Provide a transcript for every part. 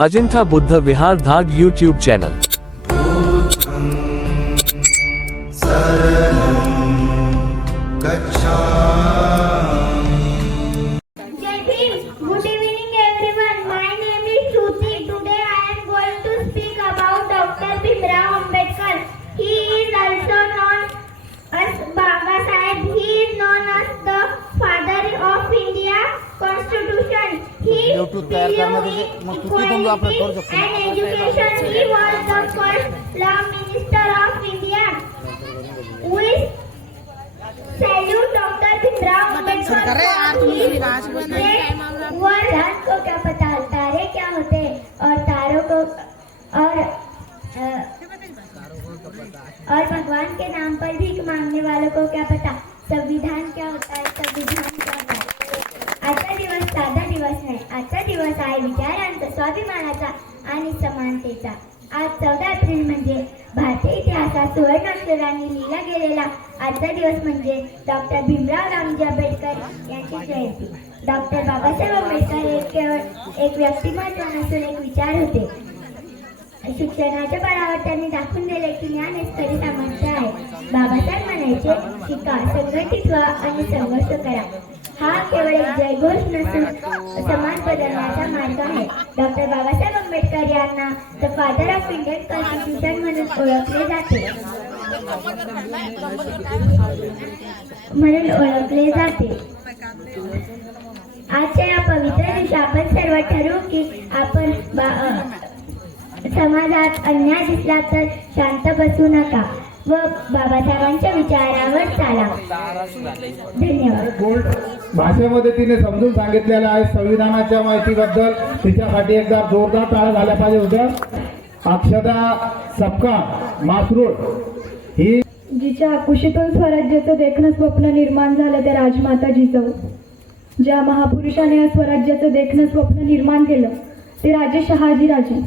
अजिंठा बुद्ध विहार धाग YouTube channel. Jai Bhim. Good evening everyone. My name is Shruti. Today I am going to speak about Dr. Bhimrao Ambedkar. He is also known as Baba Saheb. He is known as the father of India Constitution. He believed in equality and education. He was the first law minister of India. We salute Dr. Bhimrao Ambedkar for his great work. चांद को क्या पता तारे क्या होते और तारों को और भगवान के नाम पर भीख मांगने वालों को क्या पता संविधान क्या होता है, संविधान क्या होता है। आजचा दिवस साधा दिवस नाही, आजचा दिवस आहे विचारांचा, स्वाभिमानाचा आणि समानतेचा। आज 14 एप्रिल म्हणजे भारतीय इतिहासात सुवर्ण अक्षरांनी लिहिला गेलेला आजचा दिवस म्हणजे डॉक्टर भीमराव रामजी आंबेडकर यांची जयंती। डॉक्टर बाबासाहेब आंबेडकर हे केवळ एक व्यक्तिमत्व नसून एक विचार होते। शिक्षणाच्या बळावर त्यांनी दाखवून दिले की ज्ञान हेच खरे सामर्थ्य आहे। बाबासाहेब म्हणायचे शिका, संघटित व्हा आणि संघर्ष करा। हा केवळ एक जयघोष नसून समाज बदलण्याचा मार्ग आहे। डॉक्टर बाबासाहेब आंबेडकर यांना the father of Indian constitution म्हणून ओळखले जाते। आजच्या या पवित्र दिवशी आपण सर्व ठरवू की आपण समाजात अन्याय दिसला तर शांत बसू नका व बाबासाहेबांच्या विचारावर चाला। धन्यवाद। भाषेमध्ये तिने समजून सांगितलेलं आहे संविधानाच्या माहितीबद्दल। तिच्यासाठी एकदा जोरदार टाळ्या झाल्या पाहिजे होत्या। अक्षदा सबका मासरूळ ही जिच्या कुशीतून स्वराज्याचं देखणं स्वप्न निर्माण झालं त्या राजमाता जिजाऊ, ज्या महापुरुषाने या स्वराज्याचं देखणं स्वप्न निर्माण केलं ते राजे शहाजीराजे,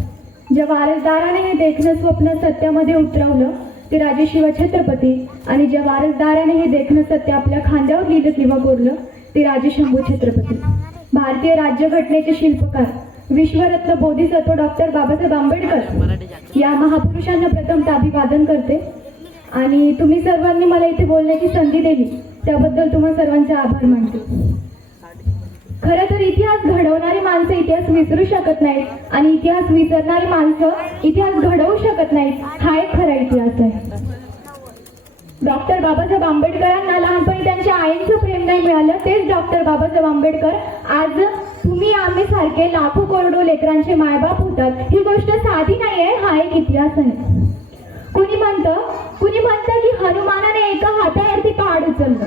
ज्या वारसदाराने हे देखणं स्वप्न सत्यामध्ये उतरवलं ते राजे शिवछत्रपती, आणि ज्या वारसदाराने हे देखणं सत्य आपल्या खांद्यावर लिहिलं किंवा कोरलं ते राजे शंभू छत्रपती। भारतीय राज्यघटनेचे शिल्पकार विश्वरत्न बोधिसत्व डॉक्टर बाबासाहेब आंबेडकर या महापुरुषांना प्रथम अभिवादन करते आणि तुम्ही सर्वांनी मला इथे बोलण्याची संधी दिली त्याबद्दल तुम्हा सर्वांचे आभार मानते। खरं तर इतिहास घडवणारी माणसं इतिहास विसरू शकत नाहीत आणि इतिहास विसरणारी माणसं इतिहास घडवू शकत नाहीत, हा एक खरा इतिहास आहे। डॉक्टर बाबासाहेब आंबेडकरांना लहानपणी त्यांच्या आईंचं प्रेम नाही मिळालं, तेच डॉक्टर बाबासाहेब आंबेडकर आज तुम्ही आम्ही सारखे लाखो करोडो लेकरांचे मायबाप होतात। ही गोष्ट साधी नाही आहे, हा एक इतिहास आहे। कुणी म्हणतं की हनुमानाने एका हातावरती पहाड उचललं,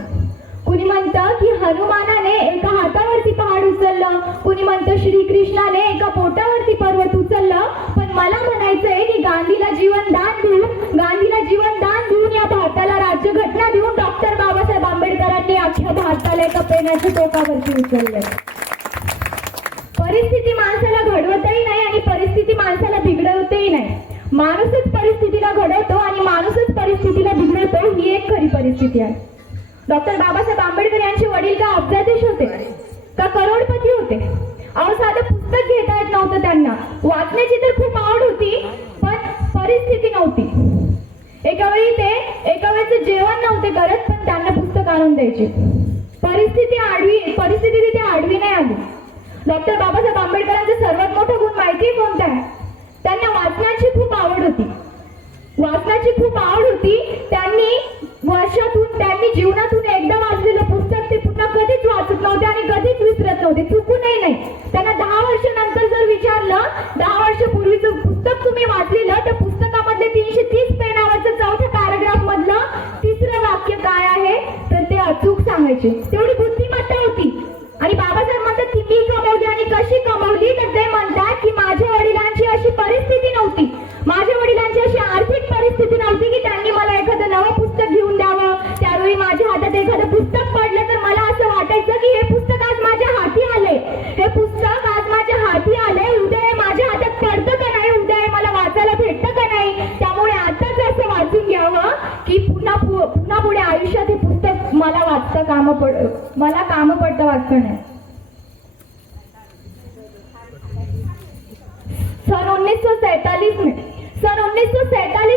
कुणी म्हणतं की हनुमानाने एका हातावरती पहाड उचललं, कुणी म्हणतं श्रीकृष्णाने एका पोटावरती पर्वत उचललं। पण मला म्हणायचंय की गांधीला जीवनदान देऊन या भारताला राज्यघटना देऊन डॉक्टर बाबासाहेब आंबेडकरांनी अख्ख्या भारताला एका पेनाच्या टोकावरती उचललं। परिस्थिती माणसाला घडवतही नाही आणि परिस्थिती माणसाला बिघडवतही नाही। माणूसच परिस्थितीला घडवतो आणि माणूसच परिस्थितीला बिघडवतो, ही एक खरी परिस्थिती आहे। डॉक्टर बाबासाहेब आंबेडकर यांचे वडील का अब्जाधीश होते का करोडपती होते? अहो साधं पुस्तक घेता येत नव्हतं त्यांना। वाचण्याची तर खूप आवड होती पण परिस्थिती नव्हती। एका वेळेचं जेवण नव्हते करत पण त्यांना पुस्तक आणून द्यायचे। परिस्थिती तिथे आडवी नाही आली। डॉक्टर बाबासाहेब आंबेडकरांचा सर्वात मोठा गुण माहिती कोणता आहे? त्यांना वाचनाची खूप आवड होती। त्यांनी जीवनातून एकदा वाचलेलं पुस्तक ते पुन्हा कधीच वाचत नव्हते आणि कधीच विसरत नव्हते, चुकूनही नाही। त्यांना 10 वर्षानंतर जर विचारलं 10 वर्षापूर्वीचं पुस्तक तुम्ही वाचलेलं, त्या पुस्तकामधले 330 पेज नावाचं चौथ्या पॅराग्राफ मधलं 3रं वाक्य काय आहे तर ते अचूक सांगायचे। तेवढी बुद्धिमत्ता होती। आणि बाबासाहेब म्हणतात ती मी कमावली आणि कशी कमावली तर ते म्हणतात की माझ्या वडिलांची अशी परिस्थिती नव्हती, माझ्या वडिलांची अशी आर्थिक परिस्थिती नव्हती की त्यांनी मला एखादं नवं पुस्तक घेऊन द्यावं। त्यावेळी माझ्या हातात एखादं पुस्तक पडलं तर मला असं वाटायचं की हे पुस्तक आज माझ्या हाती आले, उद्या हे माझ्या हातात पडतं का नाही, उद्या हे मला वाचायला भेटतं का नाही। त्यामुळे आताच असं वाचून घ्यावं की पुन्हा पुढे आयुष्यात हे पुस्तक मला काम पडतं वाचतं नाही। सन 1947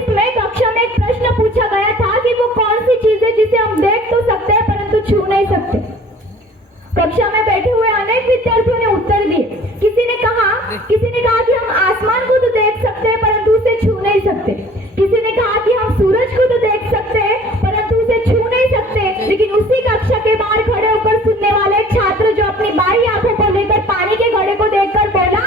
में कक्षा में एक प्रश्न पूछा गया था कि वो कौन सी चीज है जिसे हम देख तो सकते हैं परंतु छू नहीं सकते। कक्षा में बैठे हुए अनेक विद्यार्थियों ने उत्तर दिए। किसी ने कहा कि हम आसमान को तो देख सकते हैं परंतु उसे छू नहीं सकते। किसी ने कहा कि हम सूरज को तो देख सकते हैं परंतु उसे छू नहीं सकते। लेकिन उसी कक्षा के बाहर खड़े होकर सुनने वाले एक छात्र जो अपनी बाई आंखों को लेकर पानी के घड़े को देखकर बोला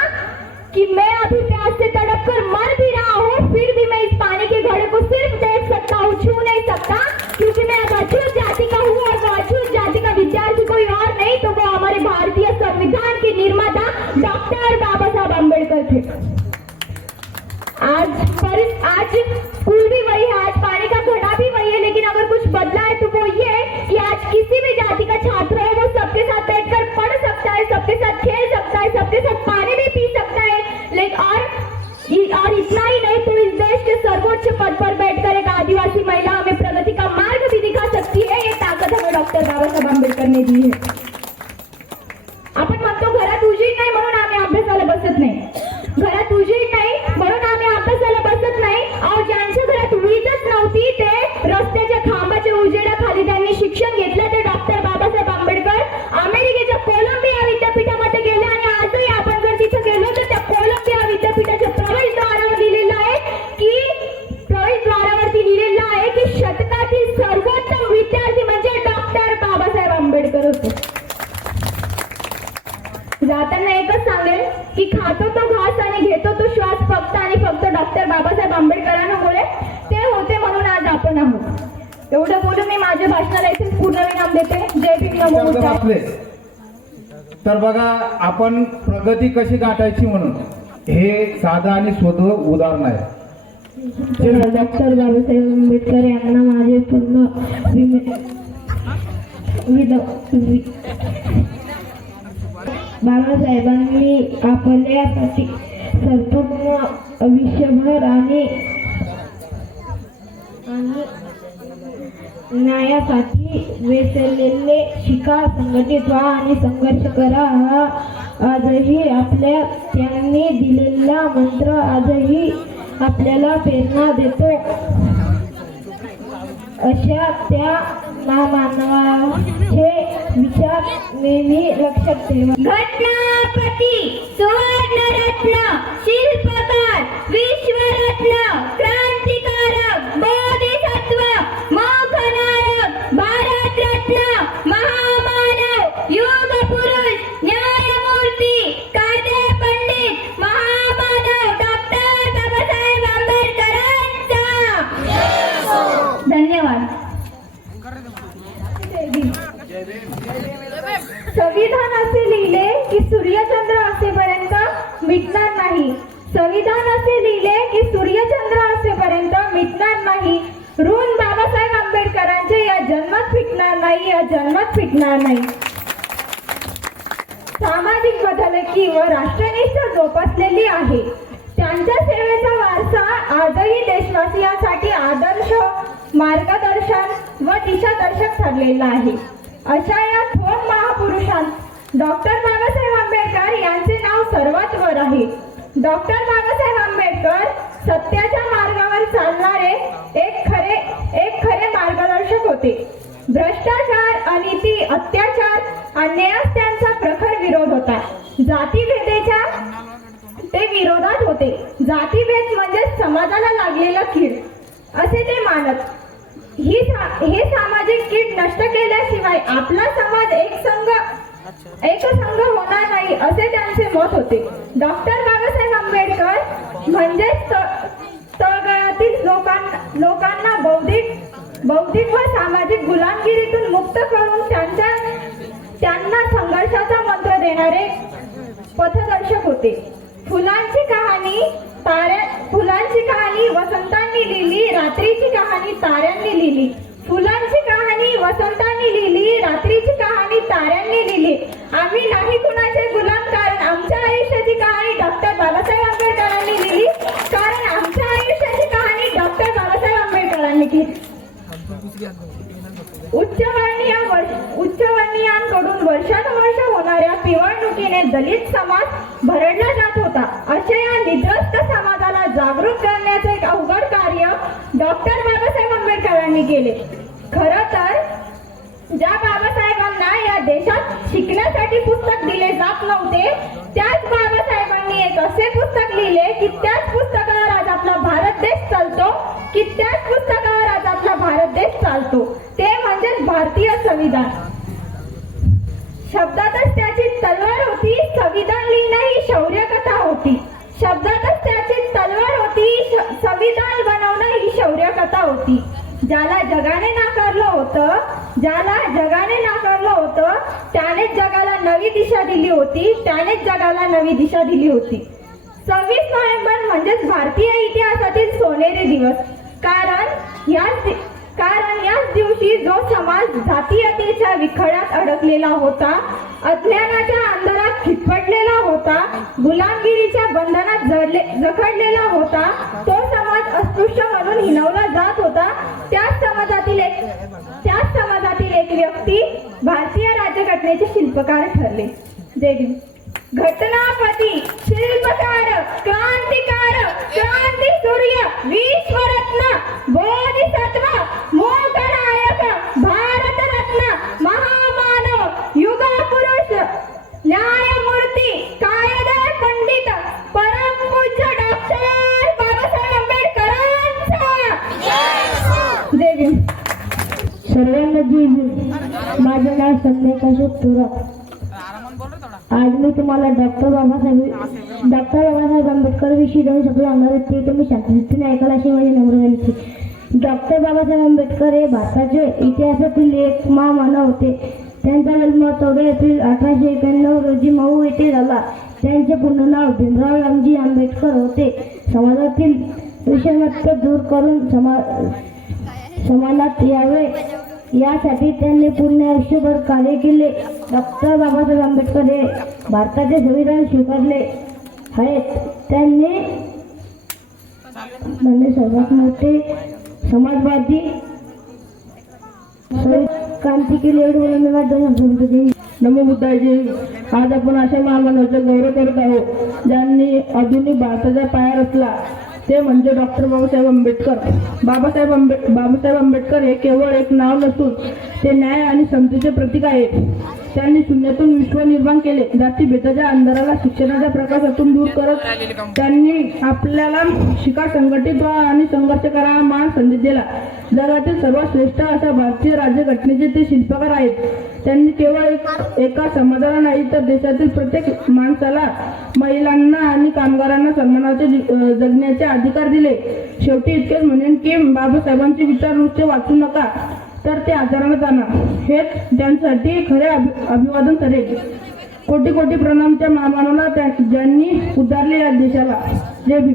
कि मैं अभी प्यास से तड़प कर मर भी रहा हूँ, फिर भी मैं इस पानी के घड़े को सिर्फ देख सकता हूँ, छू नहीं सकता, क्योंकि मैं एक अछूत जाति का हूँ और वो अछूत जाति का विद्यार्थी कोई और नहीं तो वो हमारे भारतीय संविधान के निर्माता डॉक्टर बाबा साहब अम्बेडकर थे। आज स्कूल भी वही है, आज पानी का घड़ा भी वही है, लेकिन अगर कुछ बदला है तो वो ये है कि आज किसी भी जाति का छात्र है वो सबके साथ बैठकर पढ़ सकता है, सबके साथ खेल सकता है, सबके साथ पानी भी पी सकता है। लेकिन और इतना ही नहीं तो इस देश के सर्वोच्च पद पर बैठकर एक आदिवासी महिला हमें प्रगति का मार्ग भी दिखा सकती है। ये ताकद हमें डॉक्टर बाबासाहेब आंबेडकर ने दी है। आपण म्हणतो घरात उजीड नाही म्हणून आम्ही अभ्यासाला बसत नाही, घरात उजीड नाही म्हणून आम्ही अभ्यासाला बसत नाही। अहो ज्यांच्या घरात वीजच नव्हती ते रस्त्याच्या खांबाच्या उजेडाखाली त्यांनी शिक्षण घेतलं ते डॉक्टर बाबासाहेब आंबेडकर अमेरिकेच्या कोलंबिया विद्यापीठामध्ये गेले आणि आजही आपण जर तिथे गेलो तर त्या कोलंबिया विद्यापीठाच्या प्रवेशद्वारावरती लिहिलेलं आहे की शतकातील सर्वोत्तम विद्यार्थी म्हणजे डॉक्टर बाबासाहेब आंबेडकर होते। जाताना एकच सांगेल की खातो तो घास आणि घेतो तो श्वास फक्त आणि फक्त डॉक्टर बाबासाहेब आंबेडकरांमुळे ते होते म्हणून आज आपण आहोत। एवढं बोलून मी माझ्या भाषणाला इथे पूर्णविराम देते। जय भीम नमो शब्द बुद्धाय। वाचले तर बघा आपण प्रगती कशी गाठायची म्हणून हे साधं आणि सोपं उदाहरण आहे। डॉक्टर बाबासाहेब आंबेडकर यांना माझे पूर्ण बाबासाहेबांनी आपल्यासाठी संपूर्ण विश्वभर आणि न्यायासाठी वेचलेले शिका, संघटित व्हा आणि संघर्ष करा हा आजही त्यांनी दिलेला मंत्र आजही आपल्याला प्रेरणा देतो। अशा त्या महामानवाचे विचार नेहमी लक्षात ठेवा। घटनापती, सुवर्णरत्न, शिल्पकार, विश्वरत्न, क्रांतिकारक, बोधिसत्व, मोक्षनायक, भारतरत्न, महामानव, युग पुरुष, न्यायमूर्ती, कायदे पंडित, महामानव डॉक्टर बाबासाहेब आंबेडकरांचा धन्यवाद। संविधान असे लिहिले की सूर्यचंद्र असेपर्यंत मिटणार नाही, संविधान असे लिहिले की सूर्यचंद्र असेपर्यंत मिटणार नाही, ऋण बाबासाहेब आंबेडकरांचे या जन्मात फिटणार नाही, या जन्मात फिटणार नाही। सामाजिक बदलकी व राष्ट्रनिष्ठा जोपासलेली आहे। त्यांच्या सेवेचा वारसा आजही देशवासियांसाठी आदर्श, मार्गदर्शन व दिशादर्शक ठरलेला आहे। अशा या थोर महापुरुषांत डॉक्टर बाबासाहेब आंबेडकर यांचे नाव सर्वात वर आहे। डॉक्टर बाबासाहेब आंबेडकर सत्याच्या मार्गावर चालणारे एक खरे मार्गदर्शक होते। भ्रष्टाचार, अनिती, अत्याचार, अन्यायास त्यांचा प्रखर विरोध होता। जातीभेदाच्या ते विरोधात होते। जातीभेद म्हणजे समाजाला लागलेला कीड असे ते मानत। हे सामाजिक कीड नष्ट केल्याशिवाय आपला समाज एकसंघ होणार नाही असे त्यांचे मत होते। डॉक्टर बाबासाहेब आंबेडकर म्हणजे तळागाळातील लोकांना बौद्धिक व सामाजिक गुलामगिरीतून मुक्त करून त्यांना संघर्षाचा मंत्र देणारे पथदर्शक होते। फुलांची कहाणी वसंतांनी लिहिली, रात्रीची कहाणी ताऱ्यांनी लिहिली। फुलांची कहाणी वसंतांनी लिहिली, रात्रीची कहाणी ताऱ्यांनी लिहिली। आम्ही नाही कुणाचे गुलाम, कारण आमच्या आयुष्याची कहाणी डॉक्टर बाबासाहेब आंबेडकरांनी लिहिली, कारण आमच्या आयुष्याची कहाणी डॉक्टर बाबासाहेब आंबेडकरांनी केली। उच्चवर्णीयांकडून वर्षानुवर्ष होणारे होणाऱ्या पिवळणुकीने दलित समाज भरडला जात होता. अशा या निद्रस्त समाजाला जागृत करण्याचे एक अवघड कार्य डॉक्टर बाबासाहेब आंबेडकरांनी केले. खरं तर ज्या बाबासाहेबांना या देशात शिकण्यासाठी पुस्तक दिले जात नव्हते, त्याच बाबासाहेबांनी एक असे पुस्तक लिहिले की त्याच पुस्तकावर आज आपला भारत देश चालतो, ते म्हणजे भारतीय संविधान. शब्दातच त्याची तलवार होती, संविधान लिहिणं ही शौर्य कथा होती. शब्दातच त्याची तलवार होती, संविधान बनवणं ही शौर्य कथा होती. ज्याला जगाने नाकारलं होतं त्यानेच जगाला नवी दिशा दिली होती. 26 नोव्हेंबर म्हणजेच भारतीय इतिहासातील सोनेरी दिवस. कारण याच दिवशी जो समाज जातीयतेच्या विखळ्यात अडकलेला होता, अज्ञानाच्या अंधारात खितपटलेला होता, गुलामगिरीच्या बंधनात जखडलेला होता, तो समाज अस्पृश्य म्हणून हिणवला जात होता. त्याच समाजातील एक व्यक्ती भारतीय राज्यघटनेचे शिल्पकार ठरले. जय भीम. घटनापती, शिल्पकार, क्रांतिकार, क्रांती सूर्य, विश्वरत्न, बोधिसत्व, मोक्षदायक, भारतरत्न, महामानव, युगपुरुष, न्यायमूर्ती, कायदा पंडित, परमपूज्य डॉक्टर बाबासाहेब आंबेडकरांचा जय भीम. सर्वांना जय भीम. माझे नाव संध्या अशोक थोरात. आज मी तुम्हाला डॉक्टर बाबासाहेब आंबेडकर विषयी दोन शब्द सांगणार आहे. ते तुम्ही शांततेने ऐकायला अशी माझी नम्र विनंती. डॉक्टर बाबासाहेब आंबेडकर हे भारताचे इतिहासातील एक महामानव होते. त्यांचा जन्म 14 एप्रिल 1891 रोजी मऊ येथे झाला. त्यांचे पूर्ण नाव भीमराव रामजी आंबेडकर होते. समाजातील विषमता दूर करून समानात यावे यासाठी त्यांनी पूर्ण आयुष्यभर कार्य केले. डॉक्टर बाबासाहेब आंबेडकर हे भारताचे संविधान स्वीकारले आहेत. त्यांनी सर्वात मोठे समाजवादी क्रांती केली. एवढे नमो बुद्धाजी. आज आपण अशा महामानवाचा गौरव करत आहोत ज्यांनी आधुनिक भारताचा पाया रचला, ते म्हणजे डॉक्टर बाबासाहेब आंबेडकर. बाबासाहेब आंबेडकर हे केवळ एक नाव नसून ते न्याय आणि समतेचे प्रतीक आहे. त्यांनी शून्यातून विश्व निर्माण केले. जातीभेदाच्या अंधाराला शिक्षणाच्या प्रकाशातून दूर करत त्यांनी आपल्याला शिका, संघटित व्हा आणि संघर्ष करा मान संदेश दिला. जगातील सर्वात श्रेष्ठ अशा भारतीय राज्यघटनेचे ते शिल्पकार आहेत. त्यांनी केवळ एका समाजाला नाही तर देशातील प्रत्येक माणसाला, महिलांना आणि कामगारांना सन्मानाचे जगण्याचे अधिकार दिले. शेवटी इतकेच म्हणेन की बाबासाहेबांचे विचार नुसते वाचू नका तर ते आचरणात आणा. हेच त्यांच्यासाठी खरे अभिवादन ठरेल. कोटी कोटी प्रणाम त्या महामानवाला ज्यांनी उद्धारले या देशाला. जय भीम.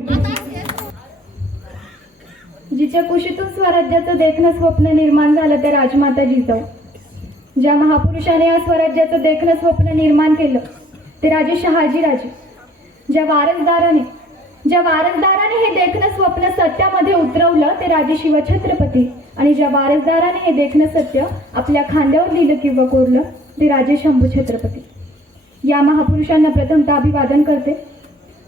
जिच्या कुशीतून स्वराज्याचं देखणं स्वप्न निर्माण झालं ते राजमाता जिजाऊ. ज्या महापुरुषाने या स्वराज्याचं देखणं स्वप्न निर्माण केलं ते राजे शहाजीराजे. ज्या वारसदाराने हे देखणं स्वप्न सत्यामध्ये उतरवलं ते राजे शिवछत्रपती. आणि ज्या वारसदाराने हे देखणं सत्य आपल्या खांद्यावर लिहिलं किंवा कोरलं ते राजे शंभू छत्रपती. या महापुरुषांना प्रथमतः अभिवादन करते.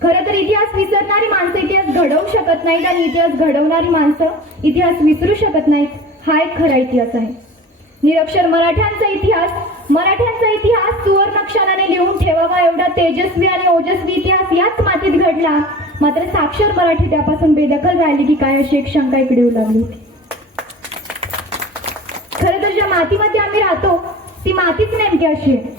खरं तर इतिहास विसरणारी माणसं इतिहास घडवू शकत नाहीत आणि इतिहास घडवणारी माणसं इतिहास विसरू शकत नाहीत. हा एक खरा इतिहास आहे. निरक्षर मराठ्यांचा इतिहास सुवर्णाक्षराने लिहून ठेवावा एवढा तेजस्वी आणि ओजस्वी इतिहास याच मातीत घडला. मात्र साक्षर मराठी त्यापासून बेदखल राहिली की काय अशी एक शंका इकडे येऊ लागली होती. खरं तर ज्या मातीमध्ये आम्ही राहतो ती मातीच नेमकी अशी आहे.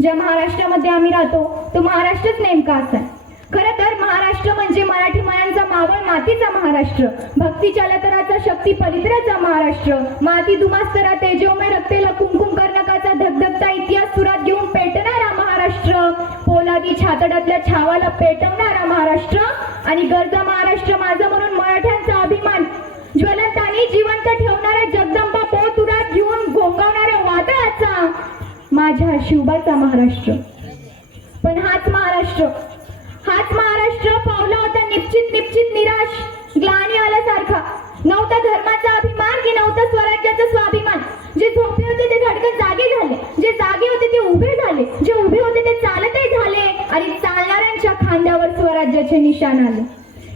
ज्या महाराष्ट्रामध्ये आम्ही राहतो तो महाराष्ट्रच नेमका असा आहे. खरं तर महाराष्ट्र म्हणजे मराठी मायांचा मावळ मातीचा महाराष्ट्र, भक्ती चलतराचा शक्ती पवित्राचा महाराष्ट्र, माती दुमास्तरा तेजोमय रक्तेला कुंकुम कर्णकाचा धगधगता इतिहास सुरात घेऊन पेटणारा महाराष्ट्र, पोलादी छातडातल्या छावाला पेटवणारा महाराष्ट्र आणि गरजा महाराष्ट्र माझा म्हणून मराठ्यांचा अभिमान ज्वलंत आणि जिवंत ठेवणारा जगदंबा पोतुरात घेऊन घोंगावणाऱ्या वादळाचा माझ्या शिवबाचा महाराष्ट्र. पण हाच महाराष्ट्र पावला होता निश्चित निराश ग्लानी आल्यासारखा. नव्हता धर्माचा अभिमान की नव्हता स्वराज्याचा स्वाभिमान. जे झोपले होते ते धडकन जागे झाले, जे जागे होते ते उभे झाले, जे उभे होते निशाण आले.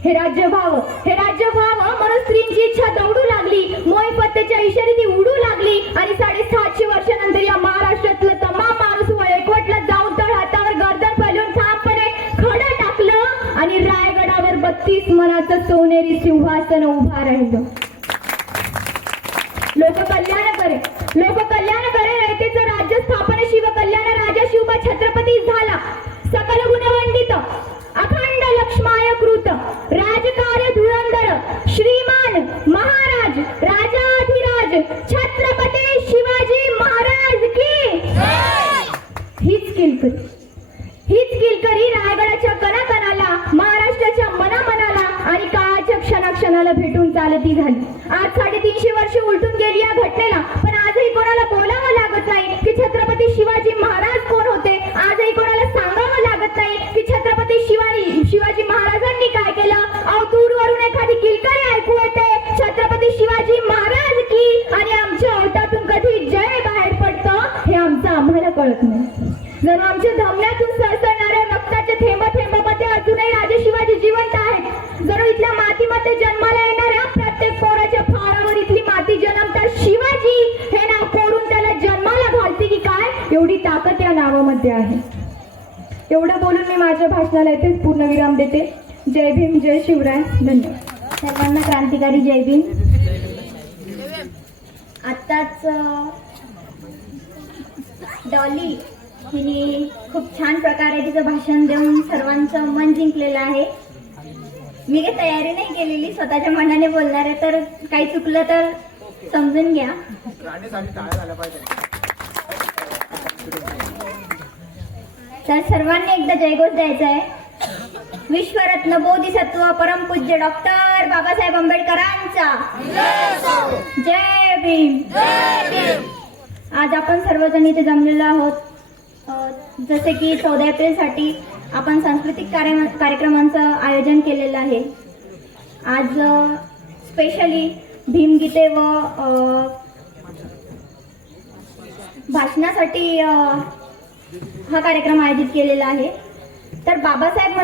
हे राज्य व्हावं म्हणून स्त्रींची इच्छा दौडू लागली. मोहीपत्तेच्या इशारे ती उडू लागली आणि 750 वर्षानंतर या महाराष्ट्रातलं तमाम माणूस एकवटला जाऊन तळ हातावर गर्दन फैलून ठामपणे खडं टाकलं आणि रायगडावर 32 मनाचं सोनेरी सिंहासन उभा राहिलं. लोककल्याण करे रयतेचं राज्य स्थापने शिवकल्याण राजा शिवबा छत्रपती झाला. सकल गुणवंदित अखंड लक्ष्माय कृत राजकार्य धुरंधर श्रीमान महाराज राजाधिराज छत्रपती शिवाजी महाराज की हीच किलकरी रायगडाच्या कणाकणाला महाराष्ट्राच्या मनामनाला आणि काळाच्या क्षणाक्षणाला भेटून चालती झाली. आज 350 वर्ष उलटून गेली या घटनेला, पण आजही कोणाला बोलावं लागत नाही की छत्रपती शिवाजी महाराज कोण होते. आजही कोणाला सांगावं लागत नाही की छत्रपती शिवाजी महाराजांनी काय केलं. दूरवरून एखादी किलकारी ऐकू येते छत्रपती शिवाजी महाराज की, आणि आमच्या ओठातून कधी जय बाहेर पडतं हे आम्हाला कळत नाही. जणू आमच्या धमन्यातून सळसळणाऱ्या रक्ताचे थेंब मध्ये अजूनही राजे शिवाजी जिवंत आहेत. जणू इथल्या मातीमध्ये जन्माला येणाऱ्या प्रत्येक पोराच्या फारावर इथली माती जन्मतात शिवाजी हे नाव कोरून त्याला जन्माला घालते की काय, एवढी ताकद या नावामध्ये आहे. एवढं बोलून मी माझ्या भाषणाला इथेच पूर्णविराम देते. जय भीम, जय शिवराय, धन्यवाद. सर्वांना क्रांतिकारी जय भीम. आत्ताच डॉली हिने खूप छान प्रकारे तिचं भाषण देऊन सर्वांचं मन जिंकलेलं आहे. मी काही तयारी नाही केलेली, स्वतःच्या मनाने बोलणार आहे, तर काही चुकलं तर समजून घ्या. तर सर्वांनी एकदा जयघोष द्यायचा आहे. विश्वरत्न बोधिसत्व परमपूज्य डॉक्टर बाबासाहेब आंबेडकरांचा जय भीम. आज आपण सर्वजण इथे जमलेलो आहोत. जसे की 14 एप्रिलसाठी आपण सांस्कृतिक कार्यक्रमांचं आयोजन केलेलं आहे. आज स्पेशली भीमगीते व भाषणासाठी हा कार्यक्रम आयोजित केलेला आहे. तर बाबासाहेब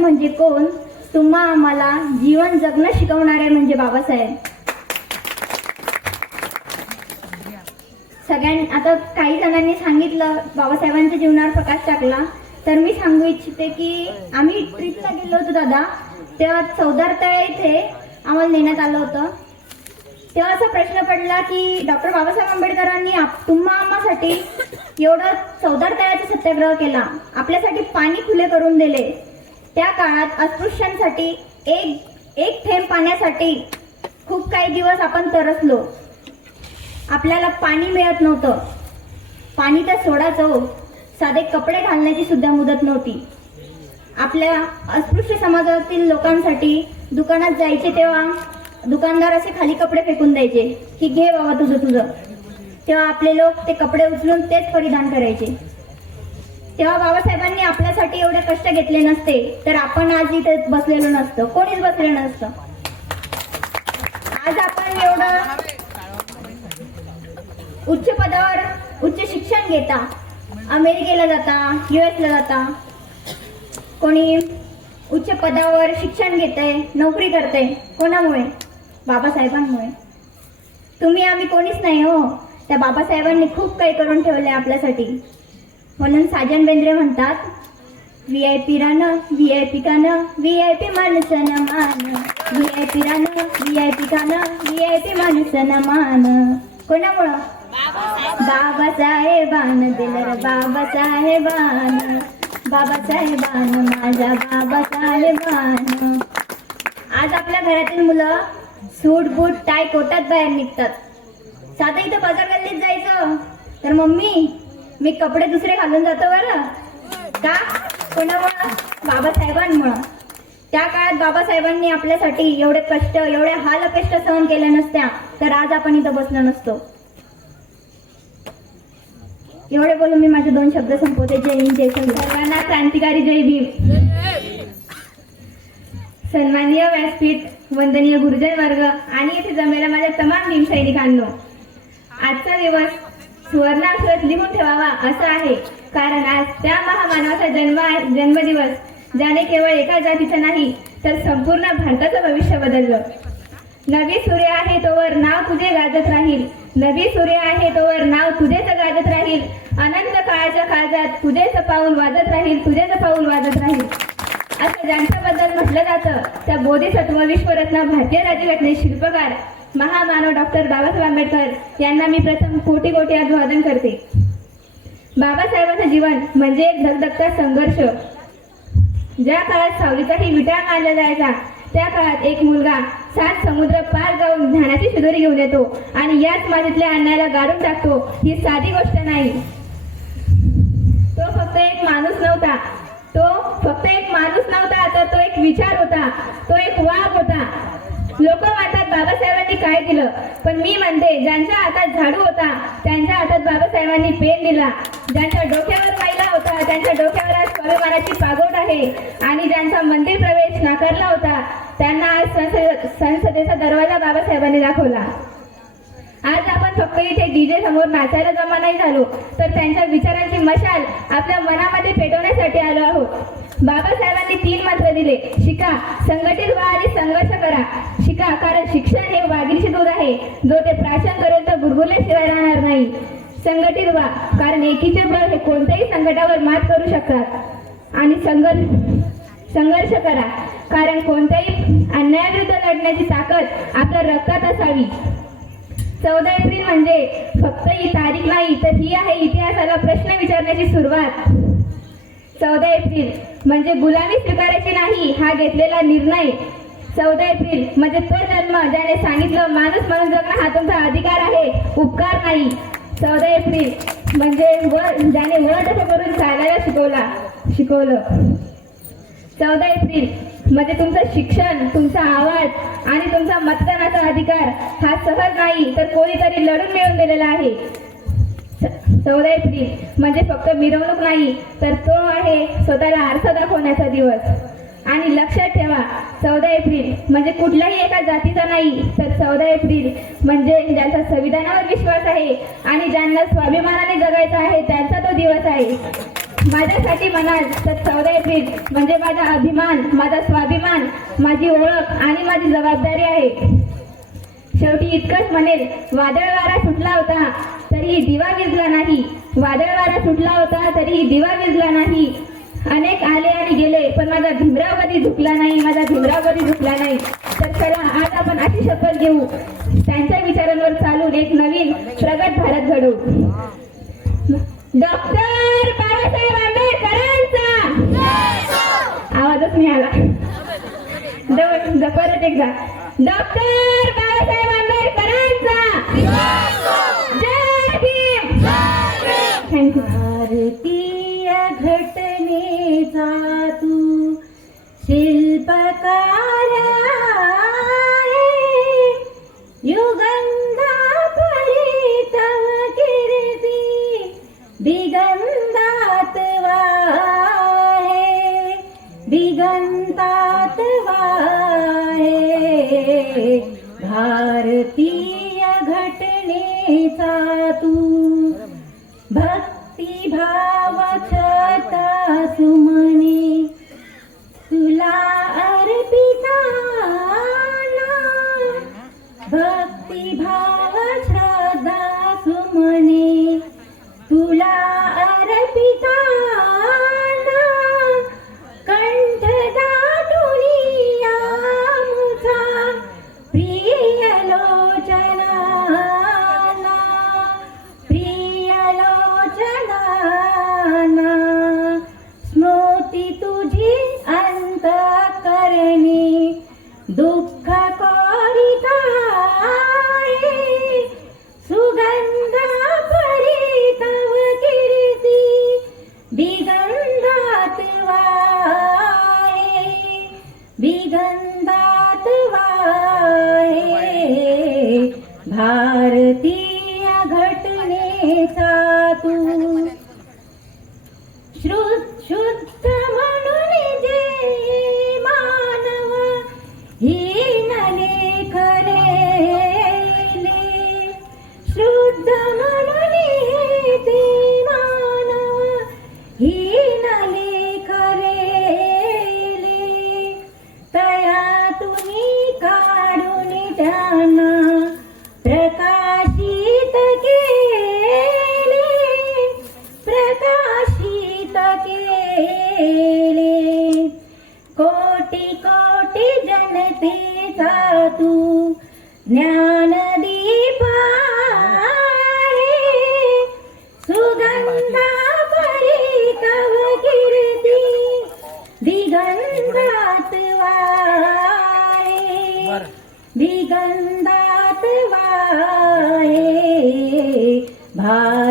म्हणजे कोण, तुम्हा आम्हाला जीवन जगणं शिकवणारे म्हणजे बाबासाहेब. आता काही जणांनी सांगितलं बाबासाहेबांच्या जीवनावर प्रकाश टाकला, तर मी सांगू इच्छिते की आम्ही ट्रिपला गेलो होतो दादा, तेव्हा चौदार तळे इथे आम्हाला नेण्यात आलं होतं. तेव्हा असा प्रश्न पडला की डॉक्टर बाबासाहेब आंबेडकरांनी तुम्हा आम्हासाठी एवढं चौदार तळ्याचा सत्याग्रह केला, आपल्यासाठी पाणी खुले करून दिले. त्या काळात अस्पृश्यांसाठी एक थेंब पाण्यासाठी खूप काही दिवस आपण तरसलो. आपल्याला पाणी मिळत नव्हतं. पाणी तर सोडाचं, साधे कपडे घालण्याची सुद्धा मुदत नव्हती. आपल्या अस्पृश्य समाजातील लोकांसाठी दुकानात जायचे तेव्हा दुकानदार असे खाली कपडे फेकून द्यायचे की घे बाबा तुझं. तेव्हा आपले लोक ते कपडे उचलून तेच परिधान करायचे. तेव्हा बाबासाहेबांनी आपल्यासाठी एवढे कष्ट घेतले नसते तर आपण आज इथे बसलेलो नसतो, कोणीच बसलेलं नसतं. आज आपण एवढं उच्च पदावर उच्च शिक्षण घेता, अमेरिकेला जाता, US ला जाता, कोणी उच्च पदावर शिक्षण घेतंय, नोकरी करते, कोणामुळे? बाबासाहेबांमुळे. तुम्ही आम्ही कोणीच नाही हो, त्या बाबासाहेबांनी खूप काही करून ठेवले आपल्यासाठी. म्हणून साजन बेंद्रे म्हणतात, VIP रानं VIP कानं VIP माणसं न मान, VIP रानं VIP कानं VIP माणसं न मान. कोणामुळं? बाबासाहेबान दिलं बाबासाहेबान, बाबासाहेबान माझ्या बाबासाहेबान. आज आपल्या घरातील मुलं सूट बूट टाय कोटात बाहेर निघतात. साधं इथं बाजार गल्लीत जायचं तर मम्मी मी कपडे दुसरे घालून जातो बरं का? कोणामुळं? बाबासाहेबांमुळं. त्या काळात बाबासाहेबांनी आपल्यासाठी एवढे कष्ट, एवढ्या हाल अपेष्टा सहन केल्या नसत्या तर आज आपण इथं बसलो नसतो. एवढे बोलून मी माझे 2 शब्द संपवते. जय हिंद, जय शिवराय. सर्वांना क्रांतिकारी जय भीम. सन्माननीय व्यासपीठ, वंदनीय गुरुजन वर्ग आणि येथे जमेला माझ्या तमाम भीम सैनिकांनो, आजचा दिवस सुवर्णाक्षरात लिहून ठेवावा असा आहे, कारण आज त्या महामानवाचा जन्मदिवस ज्याने केवळ एका जातीचं नाही तर संपूर्ण भारताचं भविष्य बदललं. नवी सूर्य आहे तोवर नाव तुझे गाजत राहील, नवी सूर्य आहे तोवर नाव तुझेच गाजत राहील, अनंत काळाच्या काळजात तुझेच पाऊल वाजत राहील, तुझेच पाऊल वाजत राहील. असं ज्यांच्याबद्दल म्हटलं जातं त्या बोधिसत्व विश्वरत्न भारतीय राज्यघटनेचे शिल्पकार महामानव डॉक्टर बाबासाहेब आंबेडकर यांना मी प्रथम कोटी कोटी अभिवादन करते. बाबासाहेबांचं जीवन म्हणजे एक धगधगता संघर्ष. ज्या काळात सावलीचाही विटा मानला जायचा त्या काळात एक मुलगा 7 समुद्र पार जाऊन ज्ञानाची शिदोरी घेऊन येतो आणि याच मातीतल्या अन्नाला गाडून टाकतो. ही साधी गोष्ट नाही. तो फक्त एक माणूस नव्हता, तर तो एक विचार होता, तो एक वाघ होता. लोक म्हणतात बाबासाहेबांनी काय दिलं, पण मी म्हणते ज्यांच्या हातात झाडू होता त्यांच्या हातात बाबासाहेबांनी पेन दिला. ज्यांच्या डोक्यावर मैला होता त्यांच्या डोक्यावर आज स्वाभिमानाची पागोट आहे आणि ज्यांचा मंदिर प्रवेश नाकारला होता त्यांना आज संसदेचा दरवाजा बाबासाहेबांनी दाखवला. आज आपण फक्त इथे डीजे समोर नाचायला जमा नाही झालो, तर त्यांच्या विचारांची मशाल आपल्या मनामध्ये पेटवण्यासाठी आलो आहोत. बाबासाहेबांनी 3 मंत्र दिले. शिका, संघटित व्हा आणि संघर्ष करा. शिका कारण शिक्षण हे वाघीचे दूध आहे, जो ते प्राशन करेल तर गुरगुरल्याशिवाय राहणार नाही. संघटित व्हा कारण एकीचे बळ हे कोणत्याही संकटावर मात करू शकतात. आणि संघर्ष करा कारण कोणत्याही अन्यायाविरुद्ध लढण्याची ताकद आपल्या रक्तात असावी. 14 एप्रिल म्हणजे फक्त ही तारीख नाही, तर ही आहे इतिहासाला प्रश्न विचारण्याची सुरुवात. 14 एप्रिल म्हणजे गुलामी स्वीकारायची नाही, हा घेतलेला निर्णय. 14 एप्रिल म्हणजे तो जन्म ज्याने सांगितलं माणूस म्हणून जगणं हा तुमचा अधिकार आहे, उपकार नाही. 14 एप्रिल म्हणजे ज्याने वर्ड करून चालायला शिकवलं. 14 एप्रिल म्हणजे तुमचं शिक्षण, तुमचा आवाज आणि तुमचा मतदानाचा अधिकार हा सहज नाही तर कोणीतरी लढून मिळवून दिलेला आहे. 14 एप्रिल म्हणजे फक्त मिरवणूक नाही तर तो आहे स्वतःला आरसा दाखवण्याचा दिवस. आणि लक्षात ठेवा 14 एप्रिल म्हणजे कुठल्याही एका जातीचा नाही, तर 14 एप्रिल म्हणजे ज्यांचा संविधानावर विश्वास आहे आणि ज्यांना स्वाभिमानाने जगायचं आहे त्यांचा तो दिवस आहे. माझ्यासाठी म्हणाल तर 14 एप्रिल म्हणजे माझा अभिमान, माझा स्वाभिमान, माझी ओळख आणि माझी जबाबदारी आहे. शेवटी इतकंच म्हणेल, वादळ वारा सुटला होता तरीही दिवा विझला नाही, वादळ वारा सुटला होता तरीही दिवा विझला नाही. अनेक आले आणि गेले पण माझा भीमराव कधी झुकला नाही, माझा भीमराव कधी झुकला नाही. तर चला आज आपण अशी शपथ घेऊ, त्यांच्या विचारांवर चालून एक नवीन प्रगत भारत घडवू. डॉक्टर बाबासाहेब आंबेडकरांचा आवाजच नाही आला. परत एकदा डॉक्टर बाबासाहेब आंबेडकरांचा जय भीम. थँक्यू. भारतीय घटनेचा तू शिल्पकार आहे, युगंधा परी तव कीर्ती दिगंधात वाहे, दिगंधात वाहे. भारतीय घटनेचा तू भक्तिभाव छटा सुमने तुला अर्पिता ना, भक्तिभाव छटा सुमने तुला अर्पिता ना. कंठ दाटुनिया मुझा प्रिय लोचना, प्रिय लोचना. स्मृती तुझी अंत करणे दुःख कोरिता आहे, सुगंध परी तव कीर्ती दिगंधात वाहे, दिगंधात वाहे. भारतीय घटनेचा तू शुद्ध म्हणून जे मानव हीन लेखले, शुद्ध म्हणून ते मानव हीन लेखले.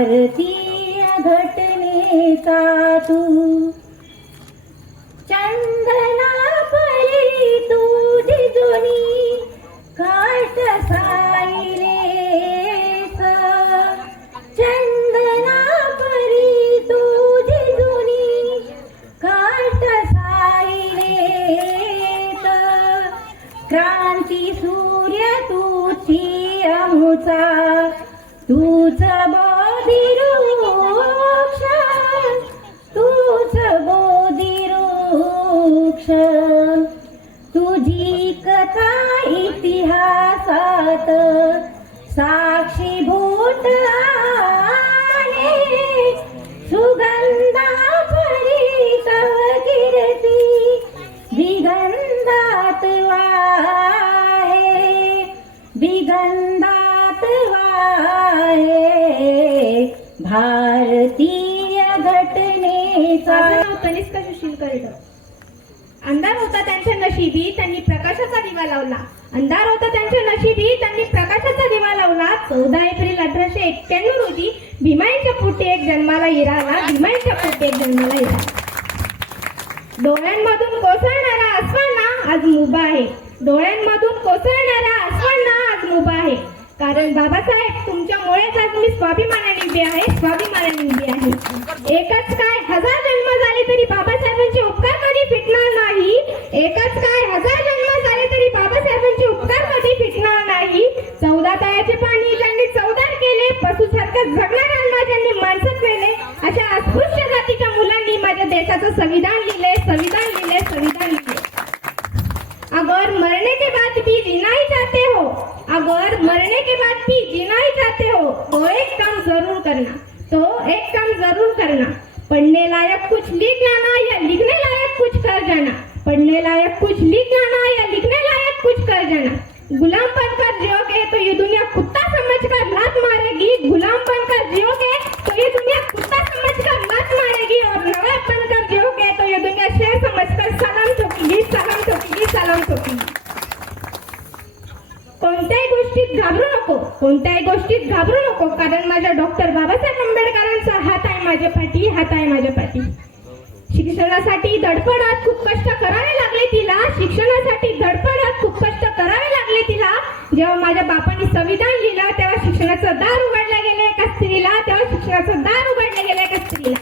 भारतीय घटनेचा तू चंदना परी तुझी जुनी काट साईले चंदना परी तुझी जुनी काट साईले क्रांती सूर्य तुझी अमुचा तूच बोधिरूक्ष तूच बोधिरूक्ष तुझी कथा इतिहासात साक्षीभूत आहे सुगंधा परी तव कीर्ती दिगंधात वाहे दिगंधात वाहे भारतीय घटनेचा कनिष्क सुशील करड. अंधार होता त्यांच्या नशिबी त्यांनी प्रकाशाचा दिवा लावला. अंधार होता त्यांच्या नशिबी त्यांनी प्रकाशाचा दिवा लावला. 14 एप्रिल 1891 रोजी भीमाईच्या पोटी एक जन्माला येराला. भीमाईच्या पोटी एक जन्माला येराला. डोळ्यांमधून कोसळणारा अस्वळणा आज मुभा आहे. डोळ्यांमधून कोसळणारा अस्वळणा आज मुभा आहे. कारण बाबासाहेब तुमच्यामुळेच आज मी स्वाभिमानाने उभी आहे. स्वाभिमानाने उभी आहे. एकच काय 1000 जन्म झाले तरी बाबासाहेबांचे उपकार कधी फिटणार नाही. एकच काय 1000 जन्म झाले तरी बाबासाहेबांचे उपकार कधी फिटणार नाही. 14 तळ्याचे पाणी ज्यांनी चवदार केले, पशुसारखं जगणाऱ्यांना ज्यांनी माणसं केले, अशा अस्पृश्य जातीच्या मुलांनी माझ्या देशाचं संविधान लिहिले. संविधान लिहिले. संविधान लिहिले. अगर मरने के बाद भी जीना ही चाहते हो, अगर मरने के बाद भी जीना ही चाहते हो, तो एक काम जरूर करना. तो एक काम जरूर करना. पढ़ने लायक कुछ लिख लाना या लिखने लायक कुछ कर जाना. पढ़ने लायक कुछ लिख लाना या लिखने लायक कुछ कर जाना. गुलाम बनकर जियोगे तो ये दुनिया कुत्ता समझकर लात मारेगी. गुलाम बनकर जियोगे तो ये दुनिया कुत्ता समझकर लात मारेगी. और नवाब बनकर जियोगे तो ये दुनिया शेर समझकर सलाम ठोकेगी. सलाम ठोकेगी. सलाम ठोकेगी. कोणत्याही गोष्टीत घाबरू नको. कोणत्याही गोष्टीत घाबरू नको. कारण माझ्या डॉक्टर बाबासाहेब आंबेडकरांचा हात आहे माझ्या पाठी. हात आहे माझ्या पाठी. शिक्षणासाठी धडपडत खूप कष्ट करावे लागले तिला. शिक्षणासाठी धडपडत खूप कष्ट करावे लागले तिला. जेव्हा माझ्या बापांनी संविधान लिहिलं तेव्हा शिक्षणाचं दार उघडलं गेलं एका स्त्रीला. तेव्हा शिक्षणाचं दार उघडलं गेलं एका स्त्रीला.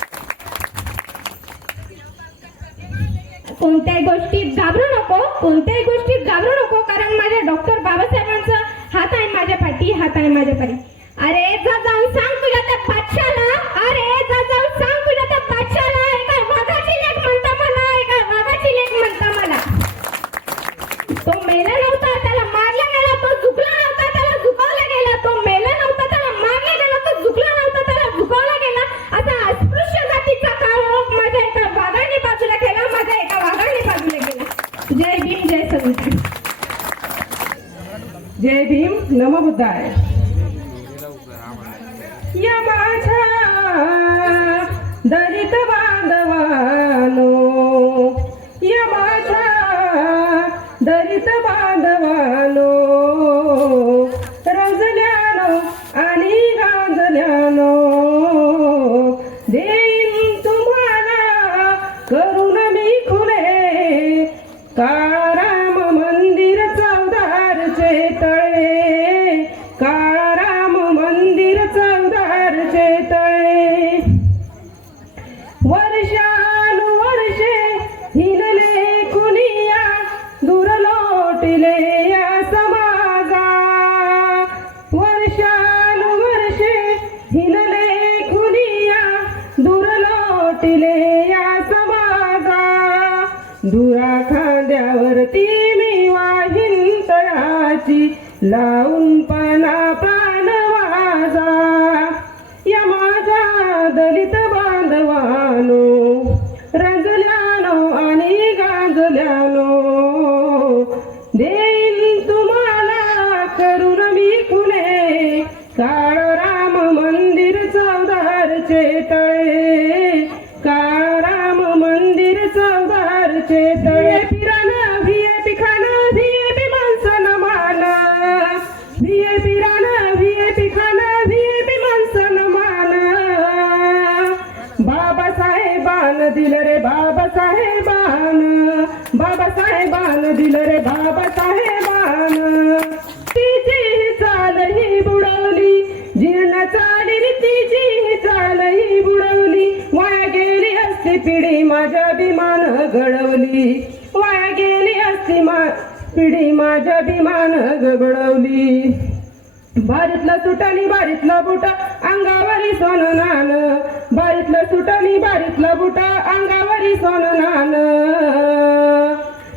कोणत्याही गोष्टीत घाबरू नको. कोणत्याही गोष्टीत घाबरू नको. कारण माझ्या डॉक्टर बाबासाहेबांचा हात आहे माझ्या पाठी. हात आहे माझ्या पाठी. अरे जा जाऊन सांग तुझ्या त्या बादशाला. अरे जा जाऊन सांग तुझ्या त्या बादशाला. एका वाघाची लेक म्हणता मला. एका वाघाची लेक म्हणता मला. तो मेला नव्हता त्याला मारला गेला. तो झुकला नव्हता त्याला झुकवला गेला. तो मेला नव्हता त्याला मारला गेला. तो झुकला नव्हता त्याला झुकवला गेला. असा अस्पृश्य जातीचा काळोख माझ्या एका वाघाने बाजूला केला. माझ्या एका वाघाने बाजूला केला. जय भीम. जय संविधान. जय भीम. नमो बुद्धाय. या माझ्या दलित बांधवानो, या माझ्या दलित बांधवानो, रंजल्यानो आणि गांजल्यानो, देईन तुम्हाला करून मी खुले काळाराम मंदिर चौदारचे तळे. काळाराम मंदिर चौदारचे तळे. वर्षानुवर्षे हिनले कुनिया दूर लोटले या समाजा. वर्षानुवर्षे हिनले कुनिया दूर लोटले या समाजा. दुरा खांद्यावरती मी वाहीन तळाची लावून पाना प्राण वाजा. या माझ्या दलित बांधवानो, रंजल्यानो आणि गांजल्यानो, देईन तुम्हाला करून मी खुले काळाराम मंदिर चौदारचे तळे. काळाराम मंदिर चौदारचे तळे. फिराना VIP खाना VIP माणसं न माना. VIP राणा VIP खाना VIP माणसं न माना. शालही बुडवली, वाया गेली असती पिढी माझ्या अभिमान घडवली, वाया गेली असती पिढी माझ्या अभिमान घडवली. बारीतला सुटानी बारीतला बुटा अंगावरी सोनं नान, बारीतला सुटानी बारीतला बुटा अंगावरी सोनं नान.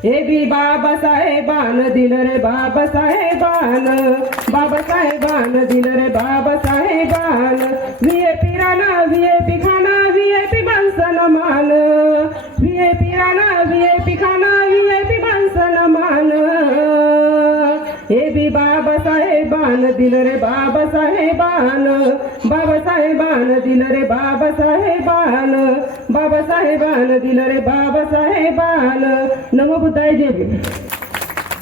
हे बी बाबासाहेबान दिलं रे बाबासाहेबान, बाबासाहेबान दिलं रे बाबासाहेबान. VIP राणा VIP खाना VIP माणसन मान, VIP राणा VIP खाना VIP माणसन मान. हे बी बाबासाहेबान दिलं रे बाबासाहेबान, बाबासाहेबान दिलं रे बाबासाहेबान, बाबासाहेबान दिलं रे बाबासाहेबान. नमो बुद्धाय जय भीम.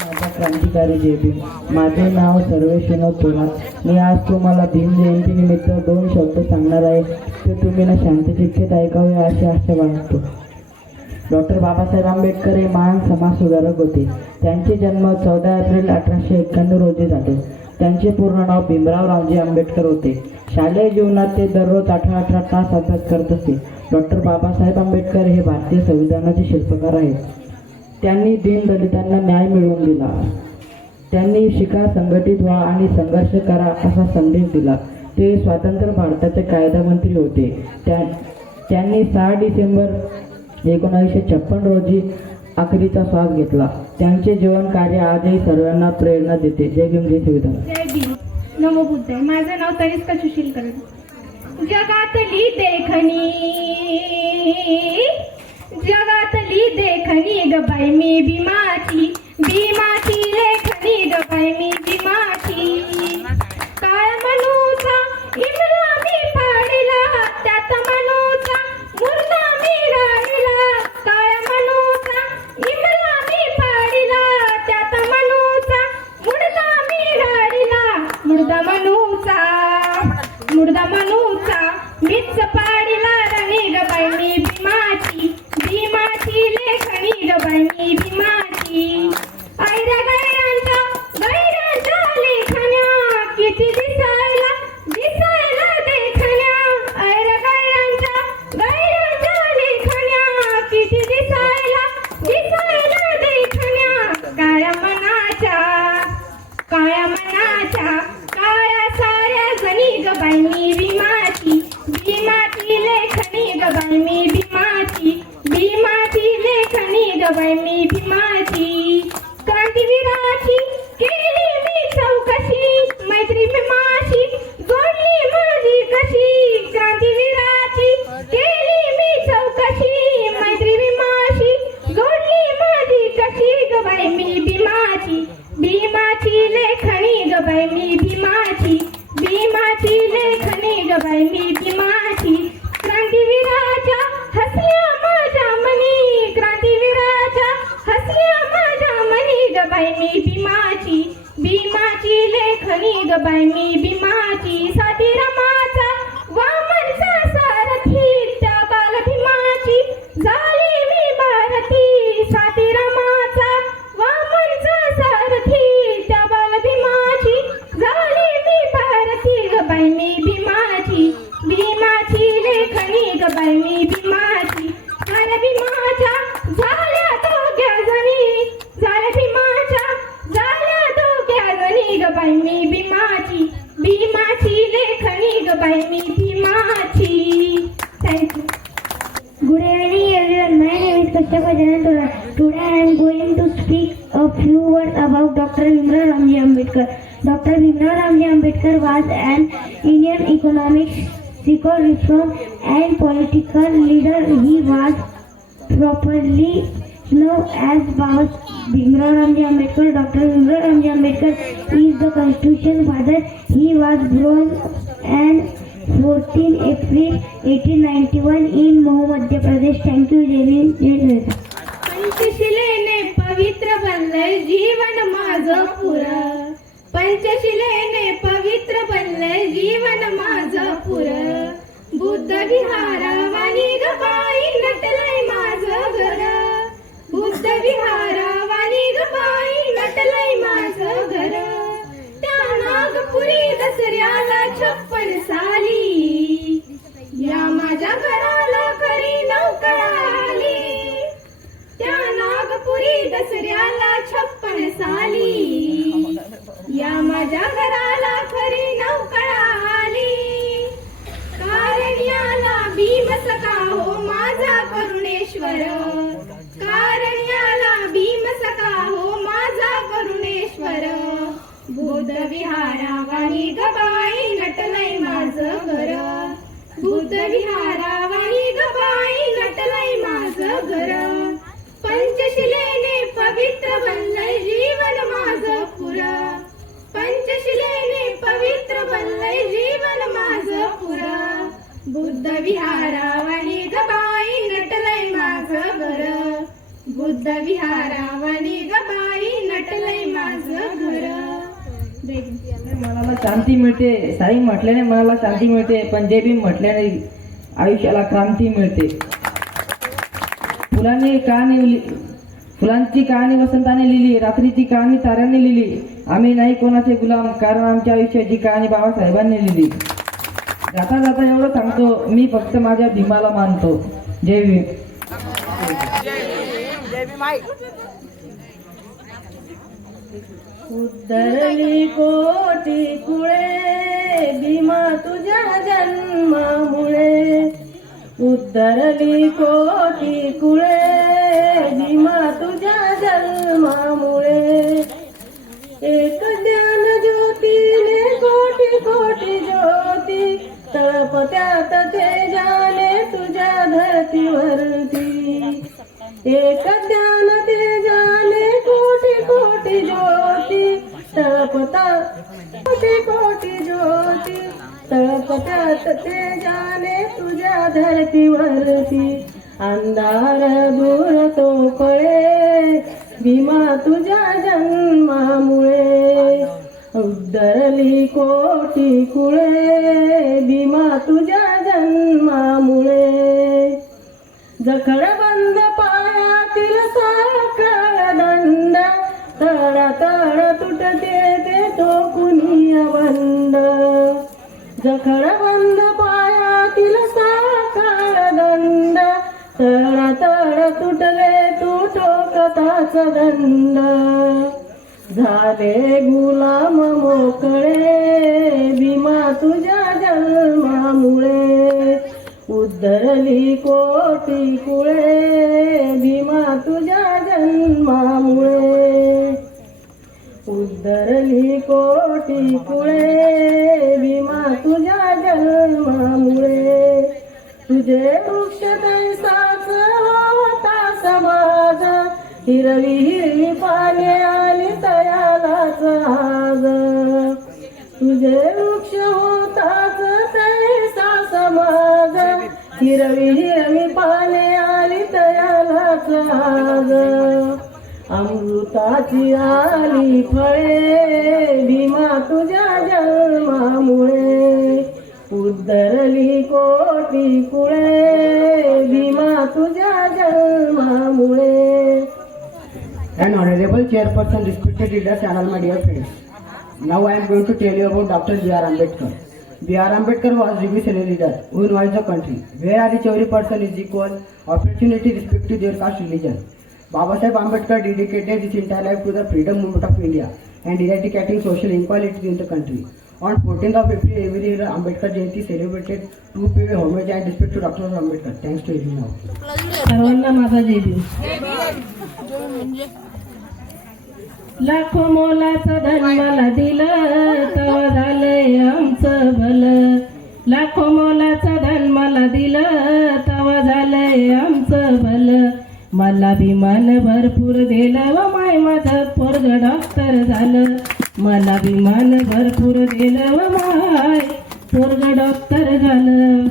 माझा क्रांतिकारी जय भीम. माझे नाव सर्वेश विनोद थोरात. मी आज तुम्हाला भीम जयंतीनिमित्त 2 शब्द सांगणार आहे. ते तुम्ही ना शांतचित्तेत ऐकावे अशी आशा बाळगतो. डॉक्टर बाबासाहेब आंबेडकर हे महान समाजसुधारक होते. त्यांचे जन्म 14 एप्रिल 1891 रोजी झाले. त्यांचे पूर्ण नाव भीमराव रामजी आंबेडकर होते. शालेय जीवनात ते दररोज 18 तास अभ्यास करत असते. डॉक्टर बाबासाहेब आंबेडकर हे भारतीय संविधानाचे शिल्पकार आहेत. त्यांनी दीनदलितांना न्याय मिळवून दिला. त्यांनी शिका, संघटित व्हा आणि संघर्ष करा असा संदेश दिला. ते स्वतंत्र भारताचे कायदामंत्री होते. त्यांनी 6 डिसेंबर 1956 रोजी अखेरीचा श्वास घेतला. त्यांचे जीवन कार्य आजही सर्वांना प्रेरणा देते. जय भीम, जय संविधान. जय भीम. नमो बुद्धाय. माझं नाव तनिष्का सुशील करड. जगातली देखणी, जगातली देखणी ग बाई मी भीमाची, भीमाची लेखणी ग बाई मी भीमाची. काळ मनूचा इमला मी पाडिला, त्यात मनूचा मुर्दा मी राहिला. काळ मनूचा इमला मी पाडिला, त्यात मनूचा मुर्दा मी राहिला. मुर्दा मनूचा, मुर्दा मनूचा मीच पाडिला रणी ग बाई मी भीमाची, भीमाची लेखणी ग बाई मी भीमाची. ऐरा गैरांच्या गैरांच्या लेखण्या किती दिसायला दिसायला देखण्या. ऐरा गैरांच्या गैरांच्या लेखण्या किती दिसायला दिसायला देखण्या. काळ्या मनाच्या, काळ्या मनाच्या काळ्या साऱ्या जणी ग बाई मी भीमाची, भीमाची लेखणी ग बाई मी भीमाची, भीमाची लेखणी ग बाई मी भीमाची. क्रांतीवीराची केली मी चौकशी, मैत्री भीमाशी जोडली माझी कशी. क्रांतीवीराची केली मी चौकशी, मैत्री भीमाशी जोडली माझी कशी ग बाई मी भीमाची, भीमाची लेखणी ग बाई मी भीमाची, भीमाची लेखणी ग बाई मी भीमाची. क्रांतीवीराच्या हसल्या माझ्या मनी, क्रांतीवीराच्या हसल्या माझ्या मनी ग बाई मी भीमाची, भीमाची लेखणी ग बाई मी भीमाची. साती रमाचा वामनचा सारथी, त्या बाल भीमाची झाली मी भारती. साती रमाचा वामनचा सारथी, त्या बाल भीमाची झाली मी भारती ग बाई मी भीमाची, भीमाची लेखणी ग बाई मी भीमाची. झाल्या भीमाच्या झाल्या दोघ्या जणी, झाल्या भीमाच्या झाल्या दोघ्या जणी ग बाई मी भीमाची, भीमाची लेखणी ग बाई मी भीमाची. Thank you. Good evening everyone, my name is Kashyapa Janan Thorat. Today I am going to speak a few words about Dr. Bhimrao Ramji Ambedkar. Dr. Bhimrao Ramji Ambedkar was an Indian economic scholar, reform and political leader. He was properly known as Baba Bhimrao Ramji Ambedkar. Dr. Bhimrao Ramji Ambedkar is the Constitution father. He was born and 14 April 1891 in Mahou, Madhya Pradesh. Thank you. जय भीम, जय भारत. पंचशिलेने पवित्र बनलंय जीवन माझं पुरं, पंचशिलेने पवित्र बनलंय जीवन माझं पुरं. बुद्ध विहारावानी ग बाई नटलंय माझं घर, बुद्ध विहारावानी ग बाई नटलंय माझं घर. त्या नागपुरी दसऱ्याला 56 साली, बुद्ध विहारावाणी गबाई नटलय माझं घर पंचशिलेने पवित्र बनलय जीवन माझं पुरा पंचशिलेने पवित्र बनलय जीवन माझं पुरा बुद्ध विहारावाणी गबाई नटलय माझं घर बुद्ध विहारावाणी गबाई नटलय माझं घर मनाला शांती मिळते. साई म्हटल्याने मनाला शांती मिळते, पण जय भीम म्हटल्याने आयुष्याला क्रांती मिळते. फुलांची कहाणी वसंताने लिहिली, रात्रीची कहाणी ताऱ्यांनी लिहिली. आम्ही नाही कोणाचे गुलाम, कारण आमच्या आयुष्याची कहाणी बाबासाहेबांनी लिहिली. जाता जाता एवढं सांगतो, मी फक्त माझ्या भीमाला मानतो. जय भीम. उद्धरली कोटी कुळे भीमा तुझ्या जन्मामुळे उद्धरली कोटी कुळे भीमा तुझ्या जन्मामुळे एक ज्ञान ज्योतीने कोटी कोटी ज्योती तळपत्यात तेजाने तुझ्या धरतीवरती एक ज्ञान तेजाने कोटी कोटी ज्योती तळपतात कोटी कोटी ज्योती तळपतात तेजाने तुझ्या धरतीवरती अंधार दूर तो पळे भीमा तुझ्या जन्मामुळे उद्धरली कोटी कुळे भीमा तुझ्या जन्मामुळे जखडबंद पायातील साखळ दंड तळ तळ तुटते ते तो कुणी बंद जखडबंद पायातील साखळ दंड तळ तळ तुटले तू ठोकताच दंड झाले गुलाम मोकळे भीमा तुझ्या जन्मामुळे उद्धरली कोटी कुळे भीमा तुझ्या जन्मामुळे उद्धरली कोटी कुळे भीमा तुझ्या जन्मामुळे तुझे वृक्ष तैसाच होता समाज हिरवी हिरवी पाने आली तयालाच आज तुझे वृक्ष होताच तैसा समाज हिरवी हिरवी पाने आली तयालाच आज अमृताची आली फळे भीमा तुझ्या जन्मामुळे उद्धरली कोटी कुळे भीमा तुझ्या जन्मामुळे. And honorable chairperson, respected leaders and all my dear friends. Now I am going to tell you about Dr. B.R. Ambedkar. B.R. Ambedkar was a revolutionary leader who united the country, where each every person is equal, opportunity respect to their caste religion. Babasaheb Ambedkar dedicated his entire life to the freedom movement of India and eradicating social inequality in the country. On 14th of April every year, Ambedkar Jayanti celebrated to pay homage and respect to Dr. Ambedkar. Thanks to everyone. सर्वांना माझा जय भीम. लाखो मोलाचं धन मला दिलं तवा झालंय आमचं भलं लाखो मोलाचं धन मला दिलं तवा झालंय आमचं भलं मला विमान भरपूर दिलं व माय माझं पोरग डॉक्टर झालं मला विमान भरपूर दिलं व माय पोरग डॉक्टर झालं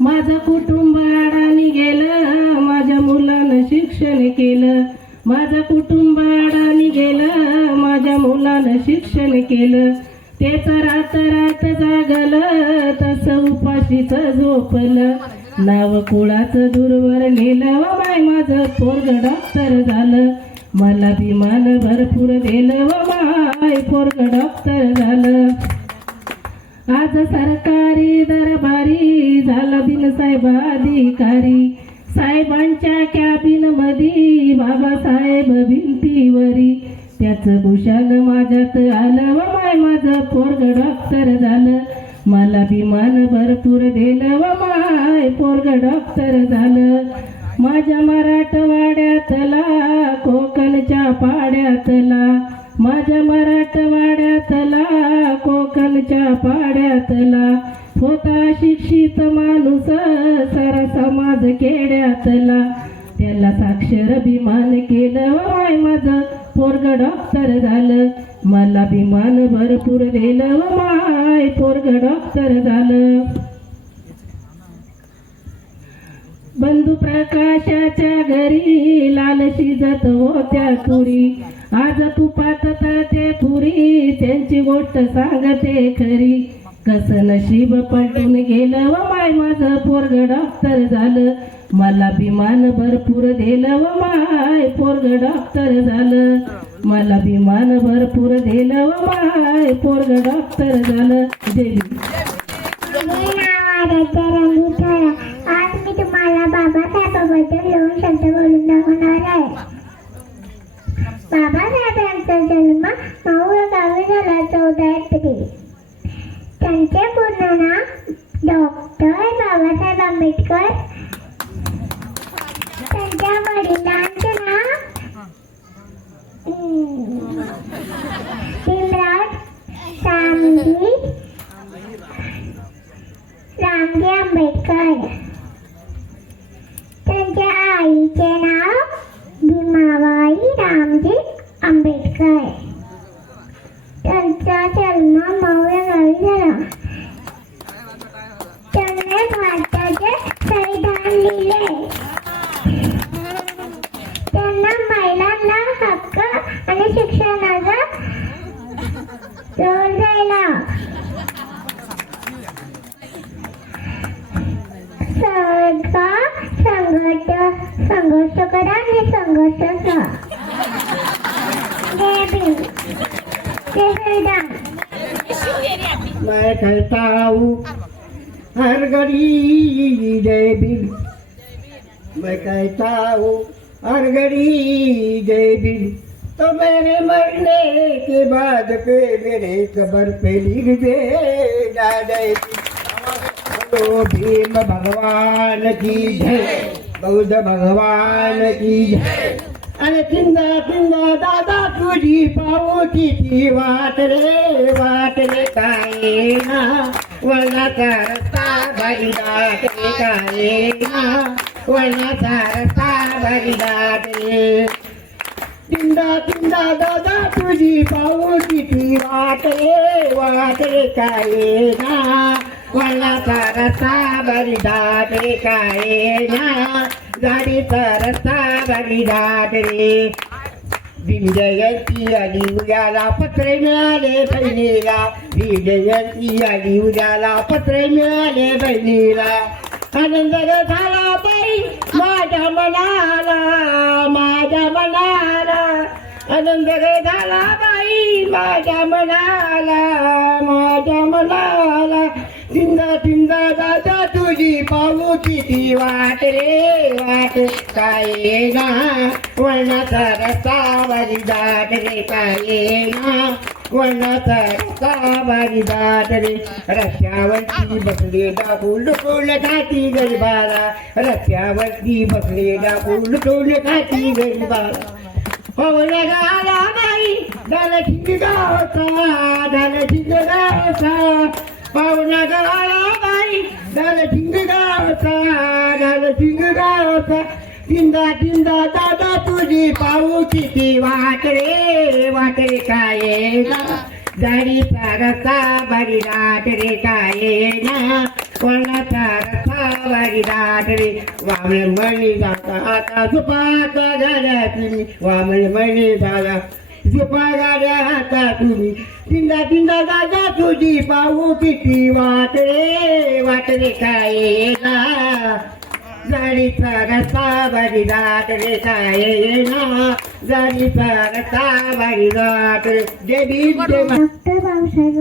माझं कुटुंब अडाणी गेलं माझ्या मुलानं शिक्षण केलं माझं कुटुंब अडाणी गेलं माझ्या मुलानं शिक्षण केलं तेच रात रात जागलं तसं उपाशीच झोपलं नाव कुळाचं दूरवर नेलं व माय माझं पोरग डॉक्टर झालं मला विमान भरपूर दिलं व माय पोरग डॉक्टर झालं आज सरकारी दरबारी झाला बिनसाहेब अधिकारी साहेबांच्या कॅबिन मध्ये बाबासाहेब भिंतीवरी त्याचं भूषण माझ्यात आलं व माय माझं पोरग डॉक्टर झालं मला विमान भरपूर दिलं व माय पोरग डॉक्टर झालं माझ्या मराठवाड्यातला कोकणच्या पाड्यातला माझ्या मराठवाड्यातला कोकणच्या पाड्यातला होता शिक्षित माणूस सारा समाज केड्यातला, त्याला साक्षर अभिमान केलं माय माझं पोरग डॉक्टर झालं, मला अभिमान भरपूर दिलं माय पोरग डॉक्टर झालं. बंधू प्रकाशाच्या घरी लाल शिजत होत्या तुरी, आज तुपात तळते पुरी, त्यांची गोष्ट सांगते खरी, कसं नशीब पलटून गेलं व माय माझं पोरग डॉक्टर झालं, मला अभिमान भरपूर दिलं व माय पोरग डॉक्टर झालं, मला अभिमान भरपूर दिलं व माय पोरग डॉक्टर झालं. जय भीम. आज मी तुम्हाला बाबासाहेबांबद्दल 2 शब्द बोलून दाखवणार आहे. बाबासाहेब यांचा जन्म माहूर गावी झाला 14 एप्रिल. त्यांचे पूर्ण नाव डॉक्टर बाबासाहेब आंबेडकर. त्यांच्या वडिलांचे नाव भीमराव रामजी आंबेडकर. त्यांच्या आईचे नाव भीमाबाई रामजी आंबेडकर. त्यांचा जन्म मावळ गावी झाला. त्यांनी भारताचे संविधान लिहिले. त्यांना महिलांना हक्क आणि शिक्षणाचा जोर द्यायला संघर्ष करा आणि संघर्ष करा. जय भीम. जय श्रीराम. मैं कहता हूँ हर घड़ी जय भीम, मैं कहता हूँ हर घड़ी जय भीम, तो मेरे मरने के बाद पे मेरे कब्र पे लिख देना जय भीम. तो भीम भगवान की जय, बौद्ध भगवान की जय. अरे चिंदा चिंदा दादा तुझी पावती ती वाट रे काय ना, वळणाचा रस्ता भारी दाट रे काय ना, वळणाचा रस्ता भारी दाट रे. चिंदा चिंदा दादा तुझी पावती ती वाट रे काय ना, वळणाचा रस्ता भारी दाट रे काय ना, गाडीचा रस्ता भारी दाट रे. भीम जयंती आली उद्याला पत्रे मिळाले बहिणीला, भीम जयंती आली उद्याला पत्रे मिळाले बहिणीला. आनंद झाला बाई माझ्या मनाला, माझ्या मनाला आनंद झाला बाई माझ्या मनाला, माझ्या मनाला. चिंदा चिंदा दादा तुझी पावती ती वाट रे काय ना, वळणाचा रस्ता भारी दाट रे काय ना, वळणाचा रस्ता भारी दाट रे. रस्त्यावरती बसले डाकू लुटवले खाती गरीबाला, रस्त्यावरती बसले डाकू लुटवले खाती गरीबाला. पवल्या गाला बाई झालं ठिंगावचा, झालं ठिंगावचा, पाहुणा गाला बाई झालं ठिंगावचा, झालं ठिंगावचा. चिंदा चिंदा दादा तुझी पावती ती वाट रे काय ना, गाडीचा रस्ता भारी दाट रे काय ना, वळणाचा रस्ता भारी दाट रे. वामळ मणी जाता आता झुपा झाल्या तुम्ही, वामळ मणी झाला झुपा गाड्या हाता तुम्ही. चिंदा चिंदा दादा तुझी पावती ती वाट रे काय ना, गाडीचा रस्ता भारी दाट रे काय ना, गाडीचा रस्ता भारी दाट रे. जय भीम. जय मा. डॉक्टर बाबासाहेब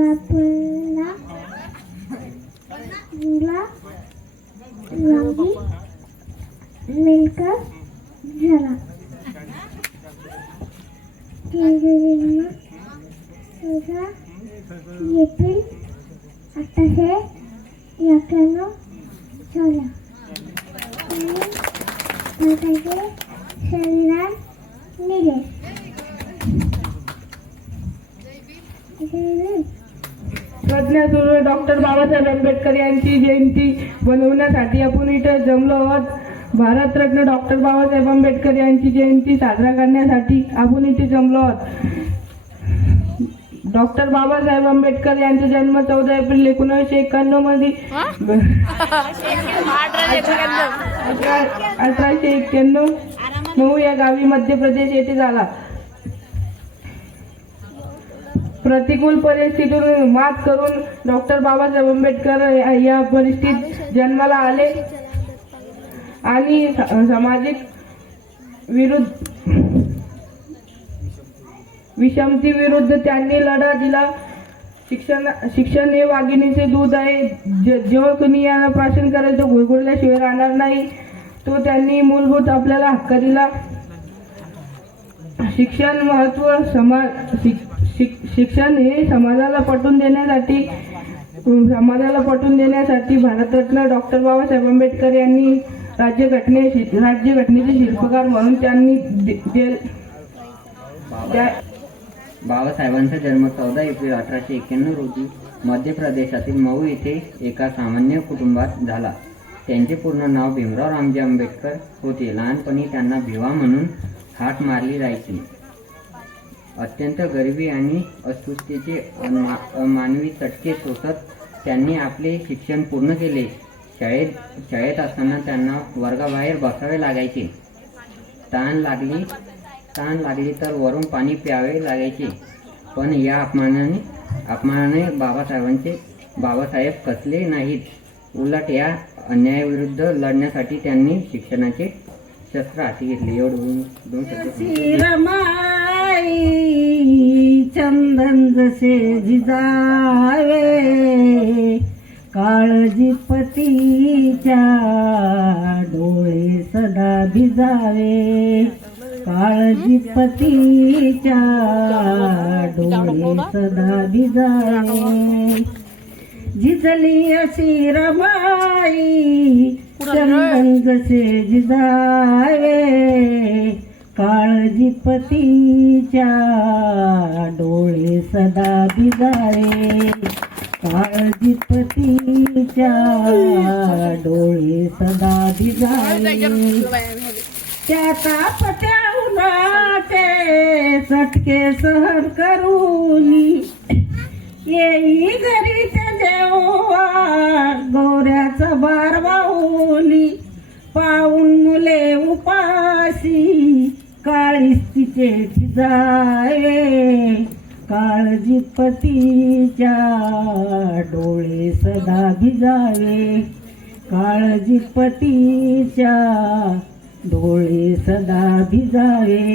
रामजी आंबेडकर झाला. त्यांचा जन्म 14 एप्रिल 1891 झाला. भारताचे संविधान लिहिले. प्रज्ञासूर्य डॉक्टर बाबासाहेब आंबेडकर यांची जयंती बनवण्यासाठी आपण इथं जमलो आहोत। भारतरत्न डॉक्टर बाबासाहेब आंबेडकर यांची जयंती साजरा करण्यासाठी आपण इथे जमलो आहोत। डॉक्टर बाबासाहेब आंबेडकर यांचा जन्म 14 एप्रिल 1991 मध्ये 1891 या गावी मध्य प्रदेश येथे झाला। प्रतिकूल परिस्थितीतून मात करून डॉक्टर बाबासाहेब आंबेडकर या परिस्थितीत जन्माला आले आणि सामाजिक विषमती विरुद्ध त्यांनी लढा दिला। शिक्षण हे वाघिणीचे दूध आहे, जेव्हा कुणी यांना प्राशन करेल तो गुळगुळल्याशिवाय राहणार नाही, तो त्यांनी मूलभूत आपल्याला हक्क दिला। शिक्षण महत्व शिक्षण हे समाजाला पटवून देण्यासाठी भारतरत्न डॉक्टर बाबासाहेब आंबेडकर यांनी राज्यघटनेचे शिल्पकार म्हणून त्यांनी बाबासाहेबांचा जन्म 14 एप्रिल 1891 रोजी मध्य प्रदेशातील मऊ येथे एका सामान्य कुटुंबात झाला। त्यांचे पूर्ण नाव भीमराव रामजी आंबेडकर होते। लहानपणी त्यांना भिवा म्हणून हाक मारली जायची। अत्यंत गरिबी आणि अस्पृश्यतेचे अमानवी चटके सोसत त्यांनी आपले शिक्षण पूर्ण केले। शाळेत असताना त्यांना वर्गाबाहेर बसावे लागायचे। तहान लागली तर वरून पाणी प्यावे लागायचे। पण या अपमानाने बाबासाहेब कसले नाहीत। उलट या अन्यायाविरुद्ध लढण्यासाठी त्यांनी शिक्षणाचे शस्त्र हाती घेतले। एवढं दोन चंदन जसे जिजावे काळजी पतीच्या डोळे सदा भिजावे। काळजी पतीच्या डोळे सदा भिजावे। झिजली अशी रमाई चंदन जसे जिजावे काळजी पतीच्या डोळे सदा भिजावे। काळजी पतीच्या डोळे सदा भिजावे। त्या तापत्या उन्हाचे चटके सहन करून येई घरी जेव्हा गौऱ्याचा बार वाहुली पाहून मुले उपाशी काळीच तिचे जावे। काळजी पतीच्या डोळे सदा भिजावे। काळजी पतीच्या डोळे सदा भिजावे।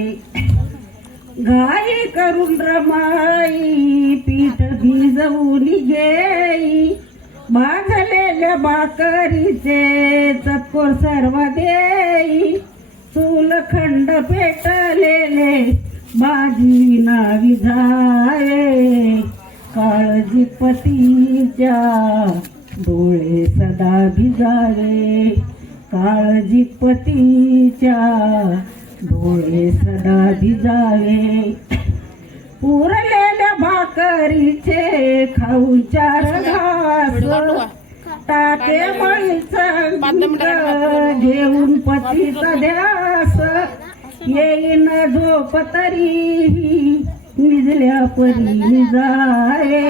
घाई करून रमाई पीठ भिजवून घेई भाजलेल्या भाकरीचे चतकोर सर्व देई। चूलखंड पेटलेले भाजी नावी जावे। काळजी पतीच्या डोळे सदा भिजावे। काळजी पतीच्या डोळे सदा भिजावे। उरलेल्या भाकरीचे खाऊ 4 घास टाके मळीचा घेऊन पतीचा ध्यास। येईन झोप तरी निजल्या परी जावे।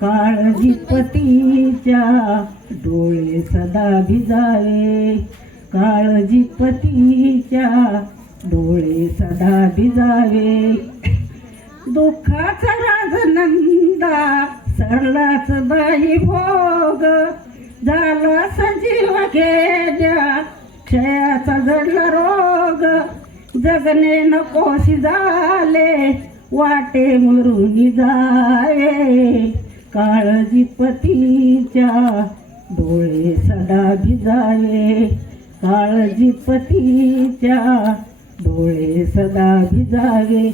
काळजी पतीच्या डोळे सदा भिजावे। काळजी पतीच्या डोळे सदा भिजावे। दुःखाचा राजनंदा सरलाच बाई भोग झाला सजीव गेल्या क्षयाचा जडला रोग। जगणे नकोशी झाले वाटे मरून जावे। काळजी पतीच्या डोळे सदा भिजावे। काळजी पतीच्या डोळे सदा भिजावे।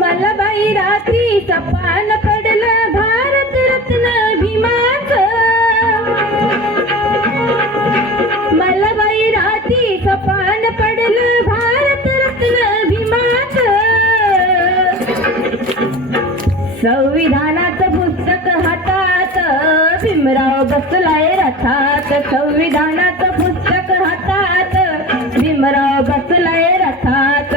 मला बाई रात्री पान पडलं भारतरत्न भीमाचं। मला बाई रात्री संविधानाचं पुस्तक हातात भीमराव बसलाय रथात संविधानाचं पुस्तक हातात भीमराव बसलाय रथात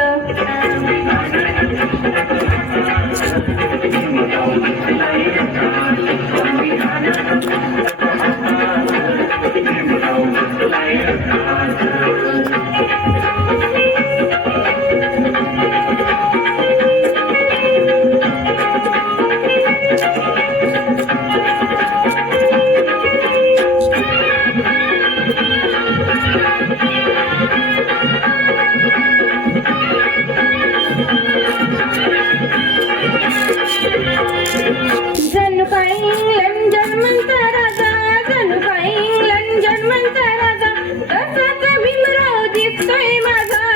जणू काही इंग्लंड जर्मनचा राजा जणू काही इंग्लंड जर्मनचा राजा तसाच भीमराव दिसतोय माझा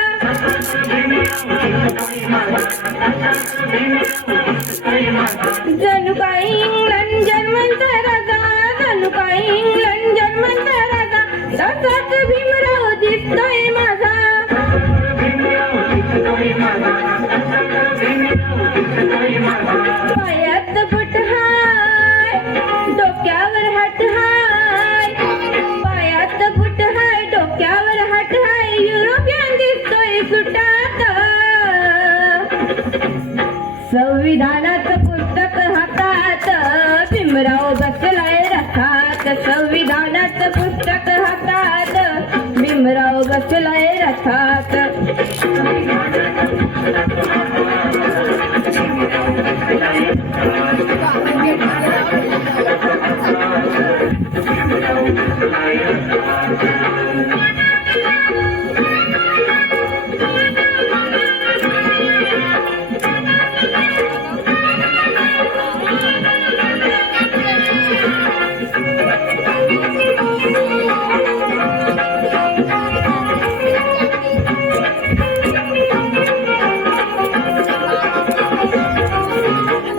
जणू काही इंग्लंड जर्मनचा राजा जणू काही इंग्लंड जर्मनचा राजा तसाच भीमराव दिसतोय माझा पायात बुट हाय डोक्यावर हात हाय पायात बुट हाय डोक्यावर हात हाय युरोपियन दिसतोय सुटात संविधानाचं पुस्तक हातात भीमराव बसलाय रथात संविधानाचं पुस्तक हातात भीमराव बसलाय रथात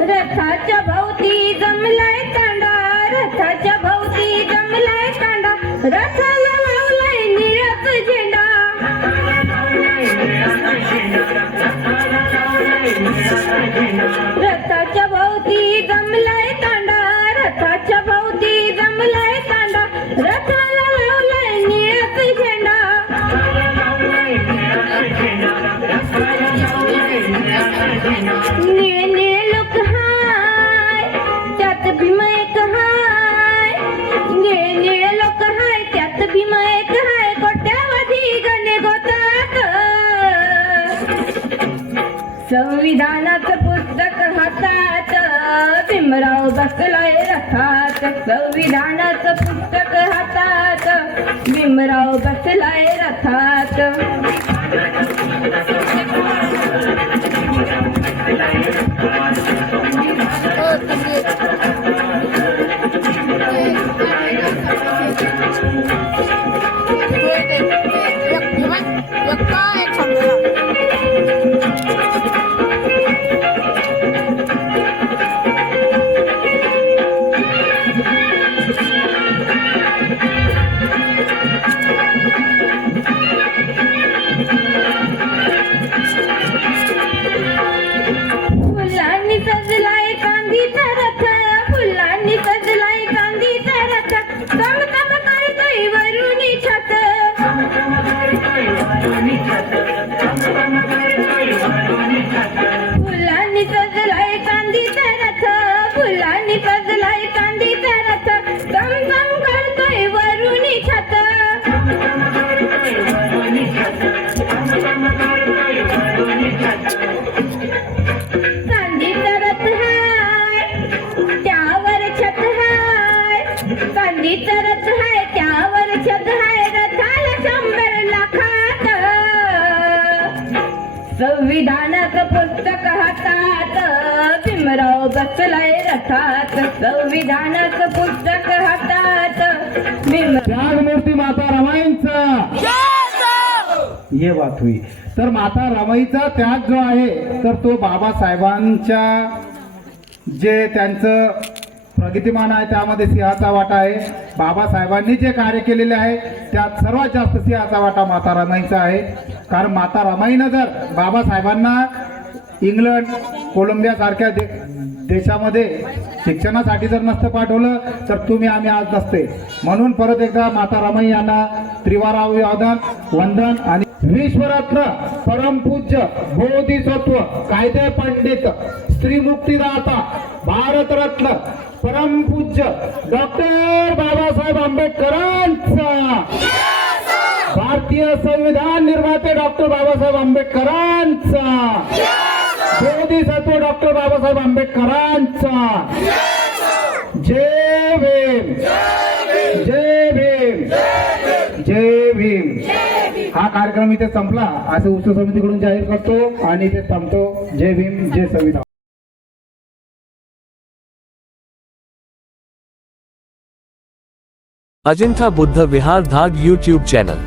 रथाच्या भोवती जमलाय तांडा रथाच्या भोवती जमलाय तांडा रथाला लावलाय निळाच झेंडा रथाच्या भोवती जमलाय तांडा रथाच्या भोवती जमलाय तांडा रथाला लावलाय निळाच झेंडा निळे निळे लोक हाय त्यात भीम एक हाय निळे निळे लोक हाय त्यात भीम एक हाय कोट्यावधी गणे गोतात संविधानाचं पुस्तक हातात भीमराव बसलाय रथात संविधानाचं पुस्तक हातात भीमराव बसलाय रथात फुलांनी सजलाय चांदीचा रथ फुलांनी सजलाय चांदीचा रथ चमचम करतोय वरुणी छत फुलांनी सजलाय चांदीचा रथ फुलांनी सजलाय चांदीचा रथ चमचम करतोय वरुणी छत चांदीचा रथ हाय त्यावर छत हाय चांदीचा रथ हाय त्यावर छत हाय रथाला 100 लाखात संविधानाचं पुस्तक हातात भीमराव बसलाय रथात संविधानाचं पुस्तक हातात भीमराव त्यागमूर्ती माता रमाईंचा ये बात हुई तर माता रमाईचा त्याग जो आहे तर तो बाबासाहेबांच्या जे त्यांचं प्रगतिमान आहे त्यामध्ये सिंहाचा वाटा आहे. बाबासाहेबांनी जे कार्य केलेले आहे त्यात सर्वात जास्त सिंहाचा वाटा माता रमाईचा आहे. कारण माता रमाईनं जर बाबासाहेबांना इंग्लंड कोलंबिया सारख्या देशामध्ये शिक्षणासाठी जर नसतं पाठवलं तर तुम्ही आम्ही आज नसते. म्हणून परत एकदा माता रमाई यांना त्रिवार अभिवादन वंदन आणि विश्वरत्न परमपूज्य बोधिसत्व कायदे पंडित स्त्री मुक्तीदाता भारतरत्न परमपूज्य डॉक्टर बाबासाहेब आंबेडकरांचा, भारतीय संविधान निर्माते डॉक्टर बाबासाहेब आंबेडकरांचा, बोधिसत्व डॉक्टर बाबासाहेब आंबेडकरांचा. जय भीम, जय भीम, जय भीम. हा कार्यक्रम इथे संपला असं उत्सव समितीकडून जाहीर करतो आणि इथे थांबतो. जय भीम, जय संविधान. अजिंठा बुद्ध विहार धाग यूट्यूब चैनल.